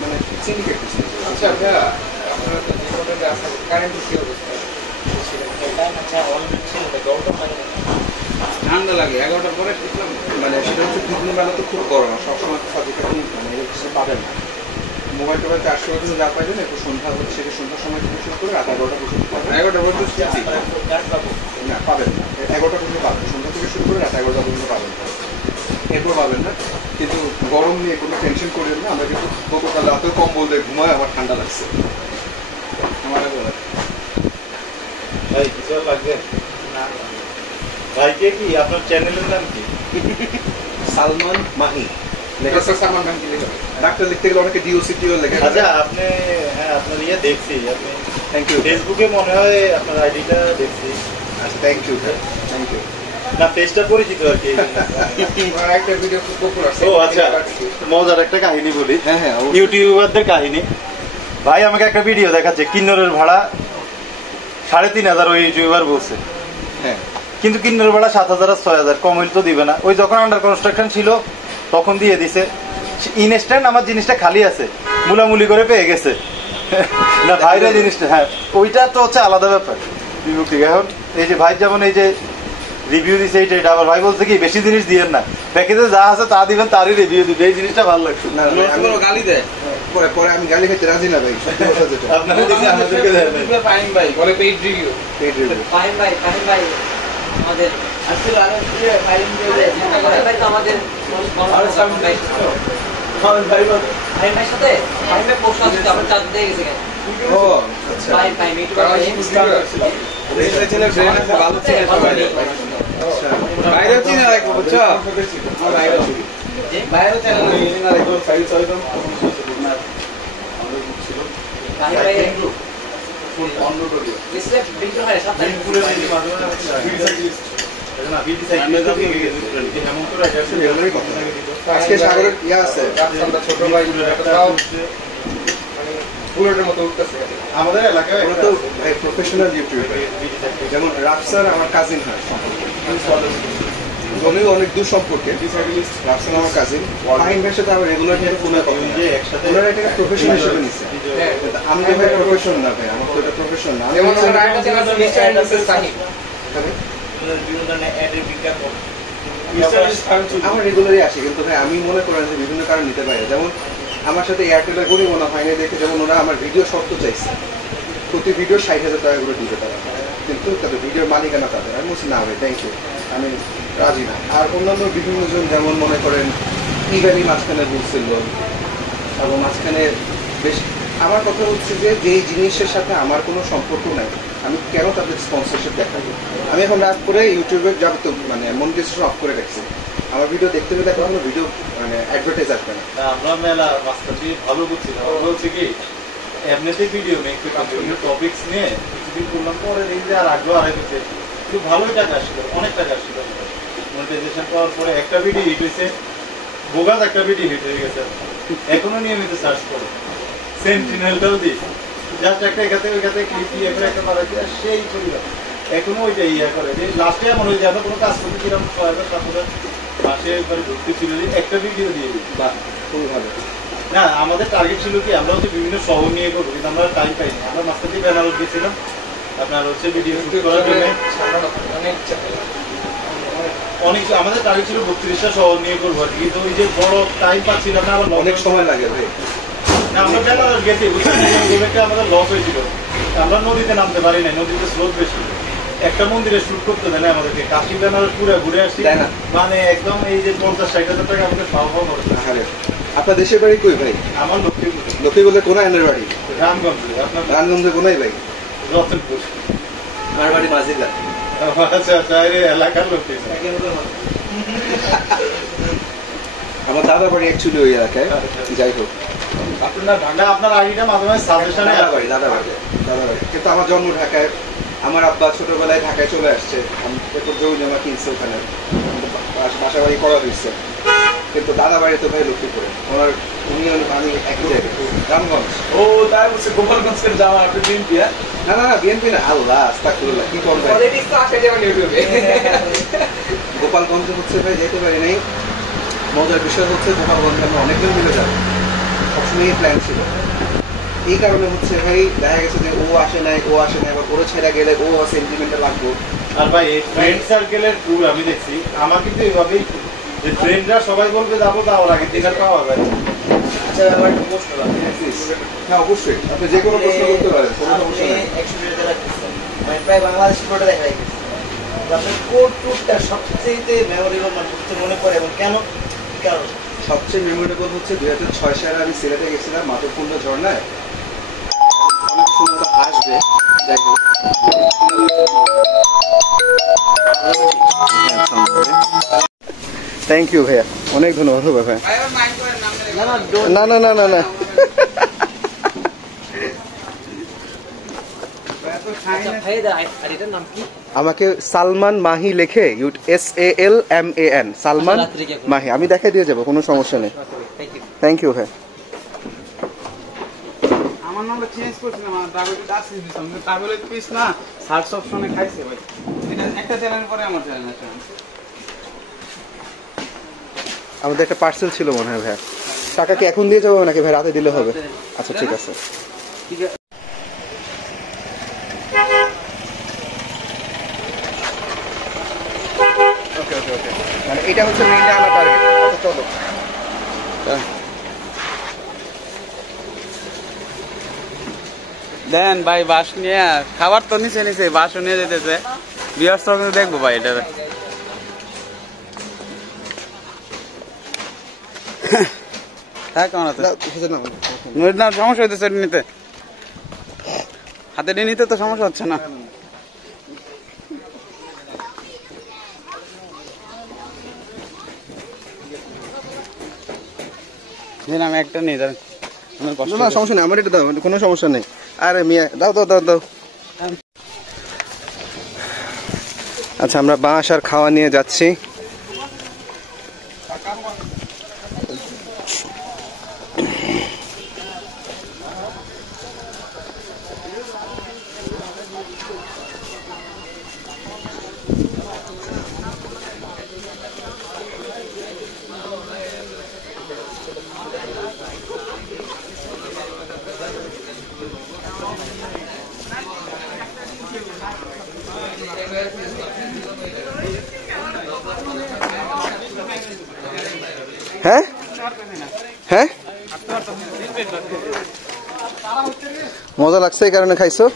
মানে সিন্ডিকেট বিজনেস। আচ্ছা ভাইয়া, আপনারা তো জীবনে আছেন, কারেন্টের কি অবস্থা? ঠান্ডা লাগে 11টার পরে। মানে সেটা হচ্ছে দুপুর বেলা তো খুব গরম, আর সবসময় সার্টিফিকেট মানে ইলেকট্রিসিটি পাবেন না। মোবাইল টোবাইল চার্জ করার জন্য যা পাইবেন একটু সন্ধ্যা হচ্ছে, সন্ধ্যার সময় থেকে শুরু করে রাত 11টা পর্যন্ত পাবেন। 11টা পর্যন্ত না পাবেন না, 11টা পর্যন্ত পাবেন। সন্ধ্যা থেকে শুরু করে রাত 11টা পর্যন্ত পাবেন, এরপর পাবেন না। কিন্তু গরম নিয়ে কোনো টেনশন করেন না। আমরা কিন্তু গতকাল রাতে কম্বল দিয়ে ঘুমায় আমার ঠান্ডা লাগছে। আমার ভাই কিছু আর লাগবে ভাইকে? কি আপনার চ্যানেলের নাম কি? সালমান মাহি। সালমান ভাই কি লিখবে? ডাক্তার লিখতে গেলে অনেকে ডিওসিটিও লেখা। আচ্ছা আপনি, হ্যাঁ আপনার ইয়ে দেখছি, আপনি থ্যাংক ইউ। ফেসবুকে মনে হয় আপনার আইডিটা দেখছি। আচ্ছা থ্যাংক ইউ, থ্যাংক ইউ। না পেজটা পরিচিত আর কি। একটা ভিডিও খুব পপুলার আছে। ও আচ্ছা, মজার একটা কাহিনী বলি। হ্যাঁ হ্যাঁ, ইউটিউবারদের কাহিনী। ভাই আমাকে একটা ভিডিও দেখাচ্ছে, কিন্নরের ভাড়া 3,500 ওই ইউটিউবার বলছে। হ্যাঁ কিন্তু কিন্নরের ভাড়া 7,000 আর 6,000, কম হইলে তো দিবে না। ওই যখন আন্ডার কনস্ট্রাকশন ছিল তখন দিয়ে দিছে। ইনস্ট্যান্ট আমার জিনিসটা খালি আছে, মুলামুলি করে পেয়ে গেছে। না ভাইরা জিনিসটা, হ্যাঁ ওইটা তো হচ্ছে আলাদা ব্যাপার। বিমুক্তি এখন এই যে ভাই যেমন এই যে রিভিউ দিছে, এইটা আবার ভাই বলছে কি বেশি জিনিস দিয়েন না, প্যাকেজে যা আছে তা দিবেন, তারই রিভিউ দিবে। এই জিনিসটা ভালো লাগছে। না গালি দেয় পরে পরে আমি গালি খেতে রাজি না ভাই, সত্যি কথা যেটা। আপনারা দেখি আমাদেরকে দেন ফাইন ভাই বলে paid review. Paid review. Fahim ভাই আমাদের আসলে ফাহিম ভাই তো আমাদের ফাহিম ভাই সাথে ফাহিম ভাই পোস্ট আছে, আমরা চার্জ দিয়ে গেছে কেন? ও আচ্ছা। ফাহিম ইউটিউবার ভালো চিনে সবাই, বাইরেও চিনে রাখবো, বুঝছো? বাইরেও চ্যানেল চিনে রাখবো। ফাহিম ভাই ডিসপ্লে ভিডিও হয় সাবস্ক্রাইব আজকে সাগরের ইয়া আছে, ছোট ভাই বুলেটের মতো উঠতেছে আমাদের এলাকায়। ওরা তো প্রফেশনাল ইউটিউবার, যেমন রাফসার আমার কাজিন হয়, উনিও অনেক দূর সম্পর্কে। রাফসার আমার কাজিন, ফাহিম ভাইয়ের সাথে আমার রেগুলার ফোনে কথা হয়। ওনারা এটাকে প্রফেশন হিসেবে নিচ্ছে। আমি তো ভাই প্রফেশন না ভাই, আমার তো এটা প্রফেশন না। যেমন আমরা একটা চ্যানেল আছে মিস্টার এন্ড মিসেস সাহিব, আমার রেগুলারই আসে, কিন্তু ভাই আমি মনে করেন যে বিভিন্ন কারণ নিতে পারি। যেমন আমার সাথে এয়ারটেলের করি মনে হয় না দেখে, যেমন ওরা আমার ভিডিও শর্ত চাইছে, প্রতি ভিডিও 60,000 টাকা করে দিতে পারে, কিন্তু তাদের ভিডিওর মালিকানা তাদের। আমি বলছি না ভাই থ্যাংক ইউ, আমি রাজি না। আর অন্যান্য বিভিন্ন জন যেমন মনে করেন ইভেনই মাঝখানে বলছিল, এবং মাঝখানে বেশ। আমার কথা হচ্ছে যে যেই জিনিসের সাথে আমার কোনো সম্পর্ক নাই, আমি কেন তাদের স্পন্সরশিপ দেখাবো? আমি এখন রাত করে ইউটিউবে যাবো তো মানে মনিটাইজেশন অফ করে রাখছি। আমার ভিডিও দেখতে পেলে এখন কোনো ভিডিও মানে অ্যাডভার্টাইজ আসবে না। আমরা মেলা মাস্টারটি ভালো বুঝছিলাম। আমরা বলছি কি এমনিতে ভিডিও মেক করতাম, বিভিন্ন টপিকস নিয়ে কিছুদিন করলাম, পরে এই যে আর আগ্রহ হারাইতেছে। কিন্তু ভালোই টাকা আসছিল, অনেক টাকা আসছিল। মনিটাইজেশন পাওয়ার পরে একটা ভিডিও হিট হয়েছে, বোগাস একটা ভিডিও হিট হয়ে গেছে। এখনো নিয়মিত সার্চ করো, সেন্টিনেলটাও দিই, জাস্ট একটা এখাতে ওইখাতে ক্লিপ দিয়ে একটা বাড়াচ্ছি, আর সেই পরিবার এখনো ওইটা ইয়া করে যে লাস্টে এমন হয়ে যায় আমরা কোনো কাজ করতেছিলাম 6,000-7,000 মাসে একবারে ঢুকতে ছিল যে একটা ভিডিও দিয়ে দিই। বাহ, খুবই ভালো। না আমাদের টার্গেট ছিল কি আমরা হচ্ছে বিভিন্ন শহর নিয়ে করবো, কিন্তু আমরা টাইম পাইনি। আমরা মাস্টার দিয়ে বেনারস গেছিলাম আপনার হচ্ছে ভিডিও করার জন্য। অনেক আমাদের টার্গেট ছিল 32টা শহর নিয়ে করবো আর কি, কিন্তু ওই যে বড় টাইম পাচ্ছিলাম না। আবার অনেক সময় লাগে ভাই। না আমরা বেনারস গেছি, আমাদের লস হয়েছিল, আমরা নদীতে নামতে পারি নাই, নদীতে স্রোত বেশি। একটা মন্দিরে শুট করতে দেয় না আমাদেরকে, কাশি বেনারস পুরো ঘুরে আসি, মানে একদম এই যে 50-60 হাজার টাকা আমাদের পাওয়া করে। আপনার দেশের বাড়ি কই ভাই? আমার লক্ষ্মীপুর। লক্ষ্মীপুরে কোন আইনের বাড়ি? রামগঞ্জে। আপনার? রামগঞ্জে কোনায় ভাই? রতনপুর। আমার বাড়ি মাঝিলা। আচ্ছা আচ্ছা, এলাকার লোক। আমার দাদা বাড়ি অ্যাকচুয়ালি ওই এলাকায়। যাই হোক, আপনার আইডিটা মাঝে মাঝে সাজেশনে দাদা বাড়ি কিন্তু আমার জন্ম ঢাকায়। আমার আব্বা ছোটবেলায় ঢাকায় চলে আসছে, জমি কিনছে ওখানে, বাসা বাড়ি করা হয়েছে। কিন্তু দাদা বাড়ি তো ভাই লক্ষ্মীপুরে। ওনার উনি আমি একই জায়গায় রামগঞ্জ। ও তাই বলছে গোপালগঞ্জের যাওয়া আপনি বিএনপি? না না না, বিএনপি না। আল্লাহ আস্তাগফিরুল্লাহ, কি করবে? গোপালগঞ্জে হচ্ছে ভাই যেতে পারি নাই। মজার বিষয় হচ্ছে গোপালগঞ্জে আমরা অনেকদিন মিলে যাবো, সবসময় প্ল্যান ছিল। এই কারণে হচ্ছে ভাই দেখা গেছে যে ও আসে নাই, আবার ওরা ছেড়ে গেলে ও সেন্টিমেন্টে লাগবো। আর ভাই এই ফ্রেন্ড সার্কেলের ট্যুর আমি দেখছি, আমার কিন্তু এইভাবেই যে ফ্রেন্ডরা সবাই বলবে যাবো, তাওয়ার আগে দিন আর পাওয়া যায়। আচ্ছা, আমার একটা প্রশ্ন আছে। হ্যাঁ অবশ্যই, আপনি যে কোনো প্রশ্ন করতে পারেন, কোনো সমস্যা নেই। মানে প্রায় বাংলাদেশ পুরোটা দেখা গেছে। আপনার কোন ট্যুরটা সবচেয়ে মেমোরেবল মনে পড়ে এবং কেন, কি কারণ? সবচেয়ে মেমোরেবল হচ্ছে 2006 সালে আমি সিলেটে গেছিলাম মাধবকুণ্ড ঝর্ণায়। আসবে, যাই হোক। থ্যাংক ইউ ভাইয়া, অনেক ধন্যবাদ ভাইয়া। না না না না না, আমাকে সালমান মাহি লেখে, SALMAN, সালমান মাহি, আমি দেখাই দিয়ে যাবো, কোনো সমস্যা নেই। থ্যাংক ইউ ভাই। আমার নামটা চেঞ্জ করছিলাম, আমার ডাবল আছে দিতাম, কিন্তু ডাবল পিস না সার্চ অপশনে খাইছে ভাই। এটা একটা চ্যানেল পরে আমার চ্যানেল আছে। আমাদের একটা পার্সেল ছিল মনে হয় ভাই, টাকা কি এখন দিয়ে যাবো নাকি ভাই রাতে দিলে হবে? আচ্ছা ঠিক আছে। ওকে ওকে ওকে, মানে এটা হচ্ছে মেইনলি আমার টার্গেট। আচ্ছা চলো। দেন ভাই বাস নিয়ে, খাবার তো নিচে নিচে, বাসও নিয়ে যেতেছে। বিয়ার সঙ্গে দেখবো ভাই এটা। হ্যাঁ কেমন আছে? না সমস্যা হইতেছে নিতে, হাতে নিতে তো সমস্যা হচ্ছে না। আমি একটা নেই, না সমস্যা নেই, আমার এটা দাও, কোনো সমস্যা নেই। আরে মিয়া দাও দাও দাও দাও। আচ্ছা, আমরা বাঁশ আর খাওয়া নিয়ে যাচ্ছি। হ্যাঁ হ্যাঁ, মজা লাগছে এই কারণে খাইছো?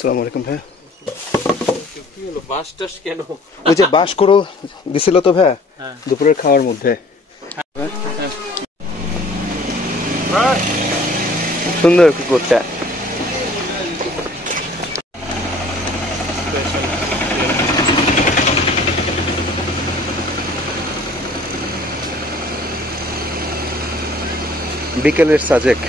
আসসালামু আলাইকুম ভাই। কি হলো বাস টাস কেন? ওই যে বাস করো দিছিল তো ভাই দুপুরের খাওয়ার মধ্যে। সুন্দর কুকুরটা। বিকেলের সাজেক।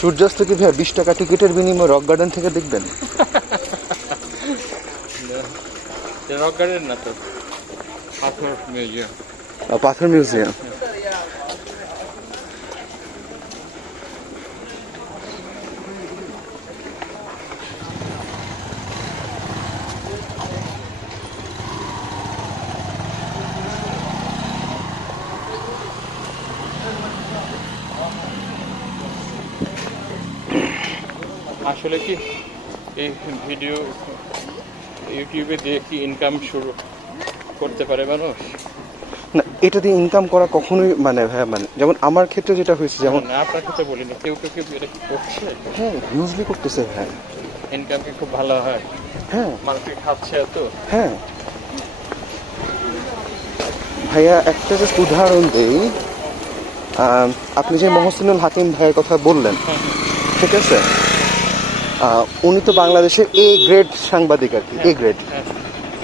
সূর্যাস্ত কি ভাই 20 টাকা টিকিটের বিনিময়ে রক গার্ডেন থেকে দেখবেন? রক গার্ডেন না তো, পাথর মিউজিয়াম। পাথর মিউজিয়াম। আসলে কি এই ভিডিও ইউটিউবে দিয়ে কি ইনকাম শুরু করতে পারে মানুষ? না, এটা দিয়ে ইনকাম করা কখনোই মানে ভাই মানে যেমন আমার ক্ষেত্রে যেটা হয়েছে, যেমন না আপনার ক্ষেত্রে বলিনি, কেউ কেউ কি এটা কি করছে? হ্যাঁ ইউজলি করতেছে ভাই। ইনকাম কি খুব ভালো হয়? হ্যাঁ মানুষ কি খাচ্ছে এত? হ্যাঁ ভাইয়া একটা জাস্ট উদাহরণ দেই। আপনি যে মহসিনুল হাকিম ভাইয়ের কথা বললেন, ঠিক আছে, উনি তো বাংলাদেশের এ গ্রেড সাংবাদিক আর কি, এ গ্রেড,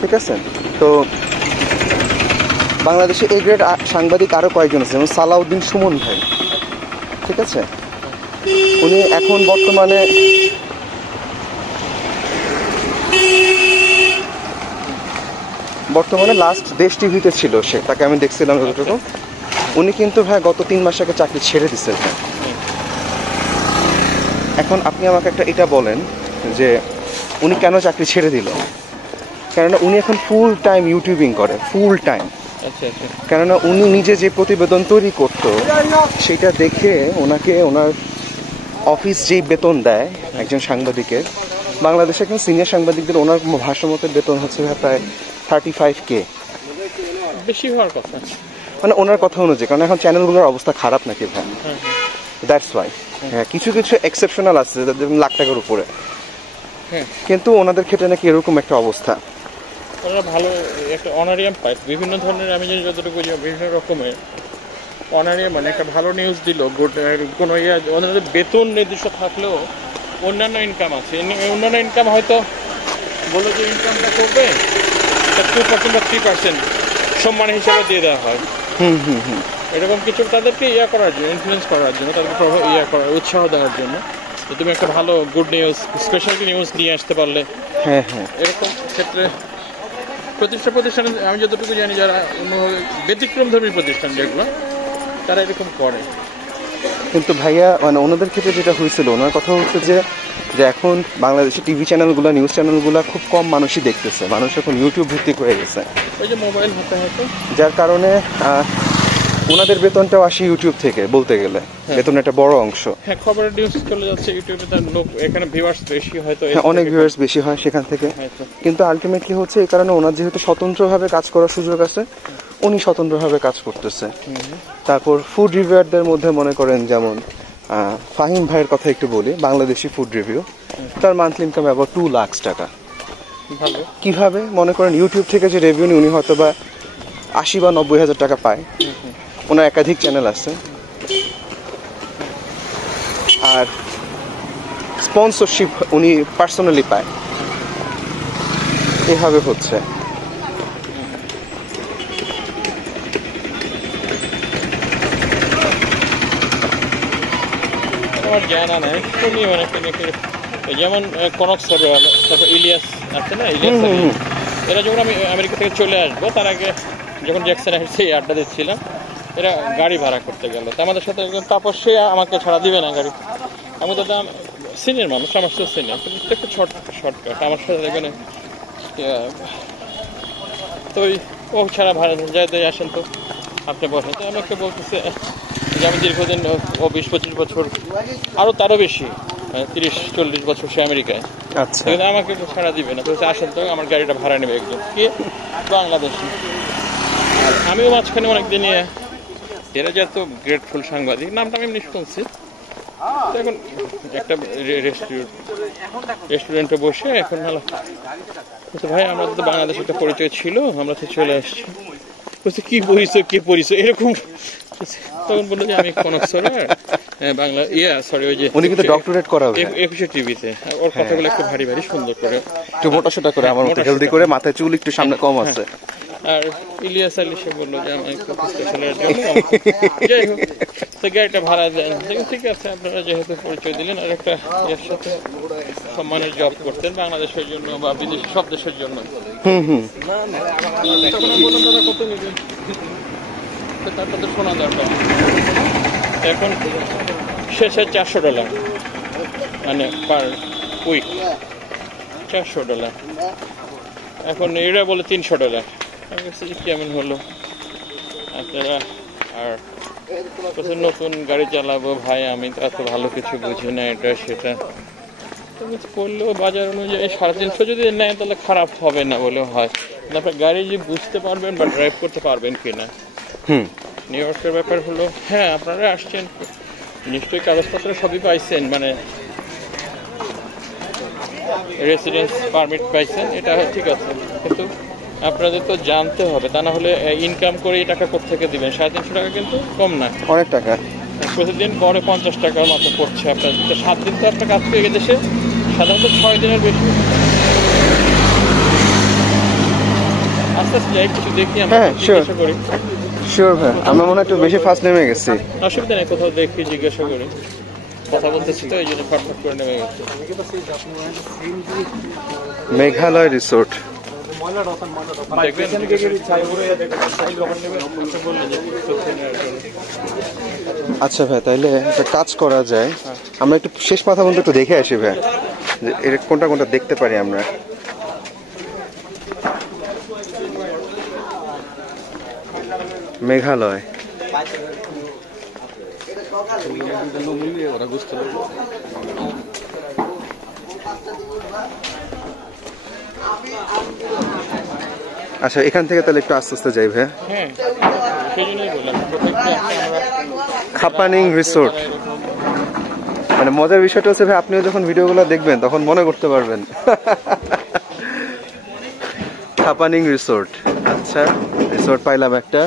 ঠিক আছে। তো বাংলাদেশে এ গ্রেড সাংবাদিক আরো কয়েকজন আছে, যেমন সালাউদ্দিন সুমন ভাই, ঠিক আছে। উনি এখন বর্তমানে লাস্ট দেশ টিভিতে ছিল সে, তাকে আমি দেখছিলাম যতটুকু। উনি কিন্তু ভাই গত 3 মাস আগে চাকরি ছেড়ে দিচ্ছেন ভাই। এখন আপনি আমাকে এটা বলেন যে উনি কেন চাকরি ছেড়ে দিল? কেননা উনি এখন ফুল টাইম ইউটিউবিং করে, ফুল টাইম। কেননা উনি নিজে যে প্রতিবেদন তৈরি করতো সেটা দেখে ওনাকে ওনার অফিস যেই বেতন দেয় একজন সাংবাদিকের, বাংলাদেশে এখন সিনিয়র সাংবাদিকদের ওনার ভাষ্যমতের বেতন হচ্ছে প্রায় 35K, বেশি হওয়ার কথা মানে ওনার কথা অনুযায়ী। কারণ এখন চ্যানেলগুলোর অবস্থা খারাপ নাকি ভাই, দ্যাটস ওয়াই। হ্যাঁ, কিছু কিছু এক্সেপশনাল আছে যেমন লাখ টাকার উপরে, কিন্তু ওনাদের ক্ষেত্রে নাকি এরকম একটা অবস্থা। ওনারা ভালো একটা অনারিয়াম পায় বিভিন্ন ধরনের, আমি জানি যতটুকু বিভিন্ন রকমের অনারিয়াম, মানে একটা ভালো নিউজ দিল কোনো ওনাদের বেতন নির্দিষ্ট থাকলেও অন্যান্য ইনকাম আছে। অন্যান্য ইনকাম হয়তো বলে যে ইনকামটা করবে 2% বা 3% সম্মান হিসাবে দিয়ে দেওয়া হয়। এরকম কিছু তাদেরকে করার জন্য, ইনফ্লুয়েন্স করার জন্য, তাদেরকে করার উৎসাহ দেওয়ার জন্য যে তুমি একটা ভালো গুড নিউজ, স্পেশালিটি নিউজ নিয়ে আসতে পারলে। হ্যাঁ হ্যাঁ, এরকম ক্ষেত্রে প্রতিষ্ঠানে আমি যতটুকু জানি যারা ব্যতিক্রমধর্মী প্রতিষ্ঠান যেগুলো, তারা এরকম করে। কিন্তু ভাইয়া মানে ওনাদের ক্ষেত্রে যেটা হয়েছিল, ওনার কথা হচ্ছে যে এখন বাংলাদেশে টিভি চ্যানেলগুলো, নিউজ চ্যানেলগুলো খুব কম মানুষই দেখতেছে, মানুষ এখন ইউটিউব ভিত্তিক হয়ে গেছে, ওই যে মোবাইল হাতে হাতে, যার কারণে ওনাদের বেতনটাও আসে ইউটিউব থেকে বলতে গেলে, বেতনের একটা বড় অংশ। হ্যাঁ, খবরের নিউজ চলে যাচ্ছে ইউটিউবে, তার লোক এখানে ভিউয়ার্স বেশি, হয়তো অনেক ভিউয়ার্স বেশি হয় সেখান থেকে। কিন্তু আলটিমেটলি হচ্ছে এই কারণে ওনার যেহেতু স্বতন্ত্রভাবে কাজ করার সুযোগ আছে, উনি স্বতন্ত্রভাবে কাজ করতেছে। তারপর ফুড রিভিউয়ারদের মধ্যে মনে করেন যেমন ফাহিম ভাইয়ের কথা একটু বলি, বাংলাদেশি ফুড রিভিউ, তার মান্থলি ইনকাম অ্যাবাউট 2 লাখ টাকা। কিভাবে? মনে করেন ইউটিউব থেকে যে রেভিনিউ উনি হয়তো বা 80 বা 90 হাজার টাকা পায়, ওনার একাধিক চ্যানেল আছে, আর স্পন্সরশিপ উনি পার্সোনালি পায়, এভাবে হচ্ছে। আমার জানা নাই, শুনি অনেকে নাকি, যেমন কনক সরওয়াল, তারপর ইলিয়াস আছে না, ইলিয়াস, এরা যখন আমি আমেরিকা থেকে চলে আসবো তার আগে যখন জ্যাকসন হাইটসে আড্ডা দিচ্ছিলাম, এরা গাড়ি ভাড়া করতে গেল, তো আমাদের সাথে একজন তাপস, সে আমাকে ছাড়া দিবে না গাড়ি। আমি তো সিনিয়র মানুষ, আমার সাথে সিনিয়র, কিন্তু একটু শর্টকাট আমার সাথে এখানে, তো ও ছাড়া ভাড়া যাই আসেন তো আপনি বসেন। তো আমাকে বলতেছে যে আমি দীর্ঘদিন, ও 20-25 বছর, আরও তারও বেশি, 30-40 বছর সে আমেরিকায়। আচ্ছা, আমাকে ছাড়া দিবে না, তো আসেন তো আমার গাড়িটা ভাড়া নেবে একজন, কি বাংলাদেশি। আর আমিও মাঝখানে অনেকদিন এরা যে এত গ্রেটফুল সাংবাদিক নামটা আমি এমনি শুনছি। এখন একটা রেস্টুরেন্টে বসে এখন ভাই আমরা তো বাংলাদেশের একটা পরিচয় ছিল, আমরা তো চলে আসছি। বলছে কি পরিচয় কি পরিচয় এরকম। তখন বললো যে আমি কনক সরার বাংলা সরি ওই যে উনি কিন্তু ডক্টরেট করা হবে 21 টিভিতে। ওর কথাগুলো একটু ভারী ভারী সুন্দর করে একটু মোটাসোটা করে, আমার মতো হেলদি করে, মাথায় চুল একটু সামনে কম আছে। আর ইলিয়াস আলী সে বললো যে আমি স্পেশালের জন্য যাই হোক তো গাড়িটা ভাড়া দেন। ঠিক আছে আপনারা যেহেতু পরিচয় দিলেন, আর একটা এর সাথে সম্মানের জব করতেন বাংলাদেশের জন্য বা বিদেশি সব দেশের জন্য। তখন আমি বললাম দাদা কত নেবেন, তারপর তো শোনা দরকার। এখন শেষে $400 মানে পার উইক $400। এখন এরা বলে $300। আমি কাছে কেমন হলো আপনারা। আর নতুন গাড়ি চালাবো ভাই, আমি তো এত ভালো কিছু বুঝি না এটা সেটা করলেও বাজার অনুযায়ী 350 যদি নেয় তাহলে খারাপ হবে না বলে হয়। আপনার গাড়ি যে বুঝতে পারবেন বা ড্রাইভ করতে পারবেন কিনা। নিউ ইয়র্কের ব্যাপার হলো হ্যাঁ আপনারা আসছেন নিশ্চয়ই কাগজপত্র সবই পাইছেন, মানে রেসিডেন্স পারমিট পাইছেন, এটা ঠিক আছে, কিন্তু আপনাদের তো জানতে হবে, তা না হলে ইনকাম করে এই টাকা কোথেকে দিবেন। 350 টাকা কিন্তু কম না, অনেক টাকা। প্রতিদিন গড়ে 50 টাকার মতো পড়ছে আপনার। 7 দিন তো আপনার কাজ পেয়ে গেছে, সাধারণত 6 দিনের বেশি। আস্তে আস্তে যাই কিছু দেখি আমরা, জিজ্ঞাসা করি। শিওর ভাই, আমরা মনে হয় একটু বেশি ফাস্ট নেমে গেছি। অসুবিধা নেই, কোথাও দেখি জিজ্ঞাসা করি, কথা বলতেছি তো এই জন্য ফটফট করে নেমে গেছে। মেঘালয় রিসোর্ট আচ্ছা ভাই, তাইলে একটা কাজ করা যায়, আমরা একটু শেষ মাথা পর্যন্ত একটু দেখে আসি ভাই, এর কোনটা কোনটা দেখতে পারি আমরা। মেঘালয় আচ্ছা, এখান থেকে তাহলে একটু আস্তে আস্তে যাই ভাই। খাপানিং রিসোর্ট, মানে মজার বিষয়টা হচ্ছে ভাই, আপনিও যখন ভিডিওগুলো দেখবেন তখন মনে করতে পারবেন। খাপানিং রিসোর্ট, আচ্ছা রিসোর্ট পাইলাম একটা।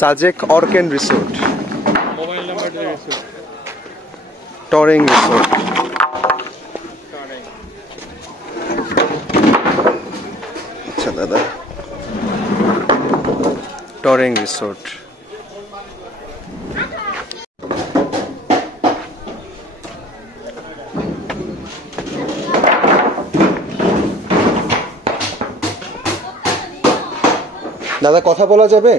সাজেক অরকেন রিসোর্ট, মোবাইল নাম্বার দিয়ে রিসোর্ট, টরিং রিসোর্ট, আচ্ছা দাদা টরিং রিসোর্ট। দাদা কথা বলা যাবে?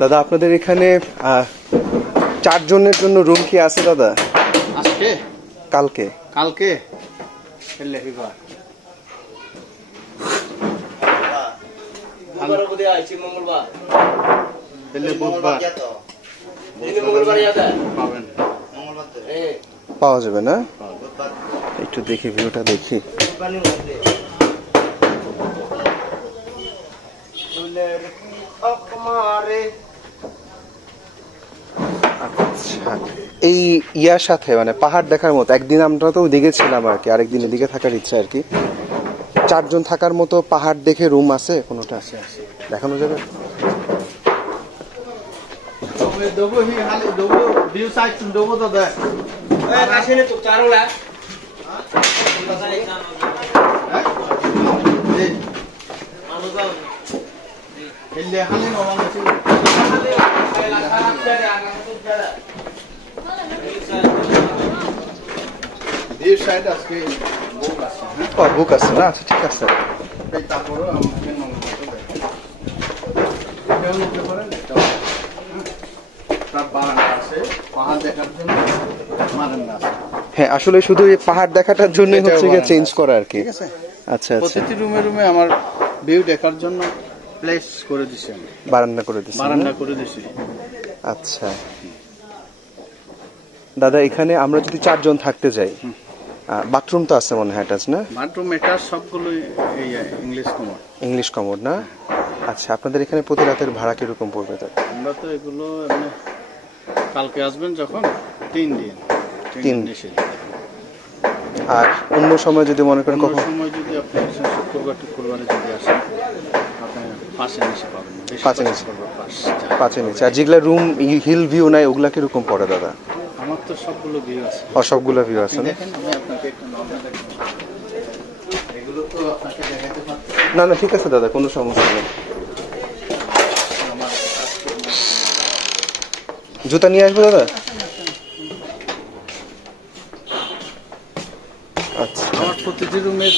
দাদা আপনাদের এখানে 4 জনের জন্য রুম কি আছে দাদা? আজকে কালকে কালকে পাওয়া যাবে না? একটু দেখি ভিউটা দেখি। এই ইয়ার সাথে মানে পাহাড় দেখার মতো, একদিন আমরা তো ওদিকে ছিলাম আর কি, আরেকদিন এদিকে থাকার ইচ্ছা আর কি। 4 জন থাকার মতো পাহাড় দেখে রুম আছে কোনোটা? আছে, দেখানো যাবে? বুক আছে না? আচ্ছা ঠিক আছে। হ্যাঁ আসলে শুধু এই পাহাড় দেখাটার জন্য হচ্ছে গিয়ে চেঞ্জ করা আর কি। আচ্ছা আচ্ছা, প্রতিটি রুমে রুমে আমার ভিউ দেখার জন্য প্লেস করে দিছি, আমি বারান্দা করে দিছি। বারান্দা করে দিছি। আচ্ছা দাদা এখানে আমরা যদি 4 জন থাকতে যাই, বাথরুম তো আছে মনে হয় অ্যাটাচ না? বাথরুম এটা সবগুলো এই ইংলিশ কমন। ইংলিশ কমোড না? আচ্ছা, আপনাদের এখানে প্রতি রাতের ভাড়া কিরকম পড়বে? তাই আমরা তো এগুলো এমনি কালকে আসবেন যখন 3 দিন 3 আর অন্য সময় যদি মনে করেন কখন? সময় যদি আপনি শুক্রবার টুক্রবারে যদি আসেন আপনি 5 নিচে পাবেন। 5 নিচে। আর যেগুলা রুম হিল ভিউ নাই ওগুলা কিরকম পড়ে দাদা? আমার তো সবগুলো ভিউ আছে। সবগুলো ভিউ আছে না? দেখেন আমি আপনাকে একটু নরমাল দেখাবো। এগুলো তো আপনাকে দেখাতে পারছি না না ঠিক আছে দাদা, কোনো সমস্যা নেই। জুতা নিয়ে আসবো দাদা? আচ্ছা, আমার প্রতিটি রুমের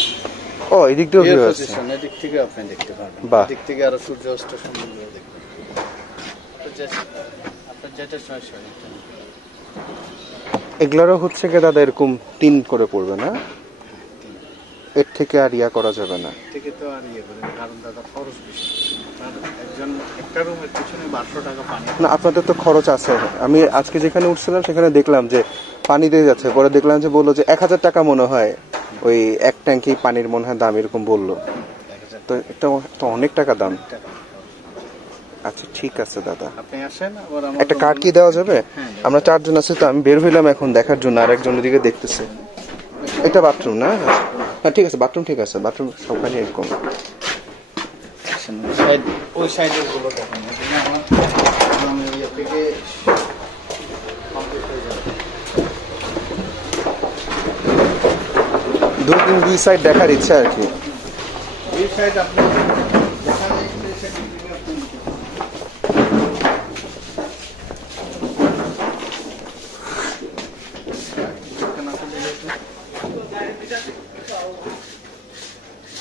এদিক দিয়েও ভিউ আছে। এদিক থেকে আপনি দেখতে পারবেন। এদিক থেকে আরো সূর্যাস্ত সুন্দর দেখবেন। আপনার যেটা চয়েস হয়। এগুলারও হচ্ছে কি দাদা এরকম 3 করে পড়বে না? এর থেকে আর ইয়া করা যাবে না? থেকে তো আর ইয়ে করেন, কারণ দাদা খরচ বেশি। একজন একটা রুমের পিছনে 1200 টাকা পানি। না আপনাদের তো খরচ আছে। আমি আজকে যেখানে উঠছিলাম সেখানে দেখলাম যে পানি দিয়ে যাচ্ছে, পরে দেখলাম যে বললো যে 1000 টাকা মনে হয় ওই এক ট্যাঙ্কি পানির মনে হয় দাম, এরকম বললো। তো এটা অনেক টাকা দাম। আচ্ছা ঠিক আছে দাদা, আপনি আসেন। আবার একটা কার্ড কি দেওয়া যাবে? আমরা 4 জন আছি তো, আমি বের হইলাম এখন দেখার জন্য, আর একজন দিকে দেখতেছে। এটা বাথরুম না? হ্যাঁ ঠিক আছে, বাথরুম ঠিক আছে, বাথরুম সবখানে এরকম। ওই সাইডের গুলো দেখেন, আমার থেকে 2 সাইড দেখার ইচ্ছা আর কি। এই সাইড আপনি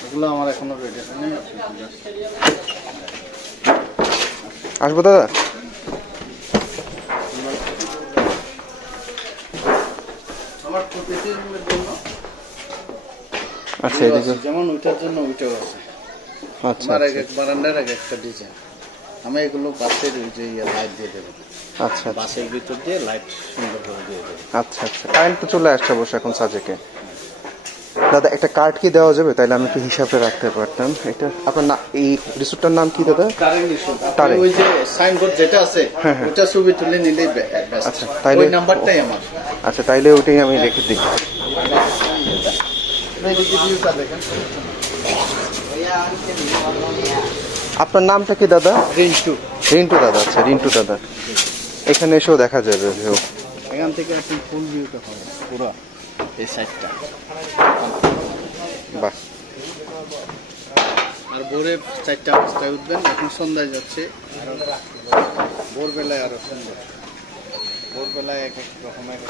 এগুলো আমার এখনো রেডি হয়নি। আসবো দাদা? আমার প্রতিটি রুমের জন্য আচ্ছা এদিকে যেমন ওইটার জন্য ওইটাও আছে। আচ্ছা আমার এক বারান্দার এক একটা ডিজাইন। আমি এগুলো বাসের ওই যে লাইট দিয়ে দেবো। আচ্ছা বাসের ভিতর দিয়ে লাইট সুন্দর করে দিয়ে দেবো। আচ্ছা আচ্ছা, কারেন্ট তো চলে আসছে অবশ্য এখন সাজেকে। দাদা একটা কার্ড কি দেওয়া যাবে? তাইলে আমি একটু হিসাবে রাখতে পারতাম। এটা আপনার এই রিসোর্টটার নাম কি দাদা? তারেক। ওই যে সাইনবোর্ড যেটা আছে ওটা ছবি তুলে নিলেই বেস্ট। আচ্ছা তাইলে ওই নাম্বারটাই আমার। আচ্ছা তাইলে ওইটাই আমি রেখে দিই। আপনার নামটা কি দাদা? রিন্টু। রিন্টু দাদা। আচ্ছা রিন্টু দাদা, এখানে এসেও দেখা যাবে ভিউ। এখান থেকে আপনি ফুল ভিউটা পাবেন পুরো এই সাইডটা। বাহ। আর ভোরে 4টা 5টায় উঠবেন, এখন সন্ধ্যায় যাচ্ছে। ভোরবেলায় আরো সুন্দর। ভোরবেলায় এক এক রকম এক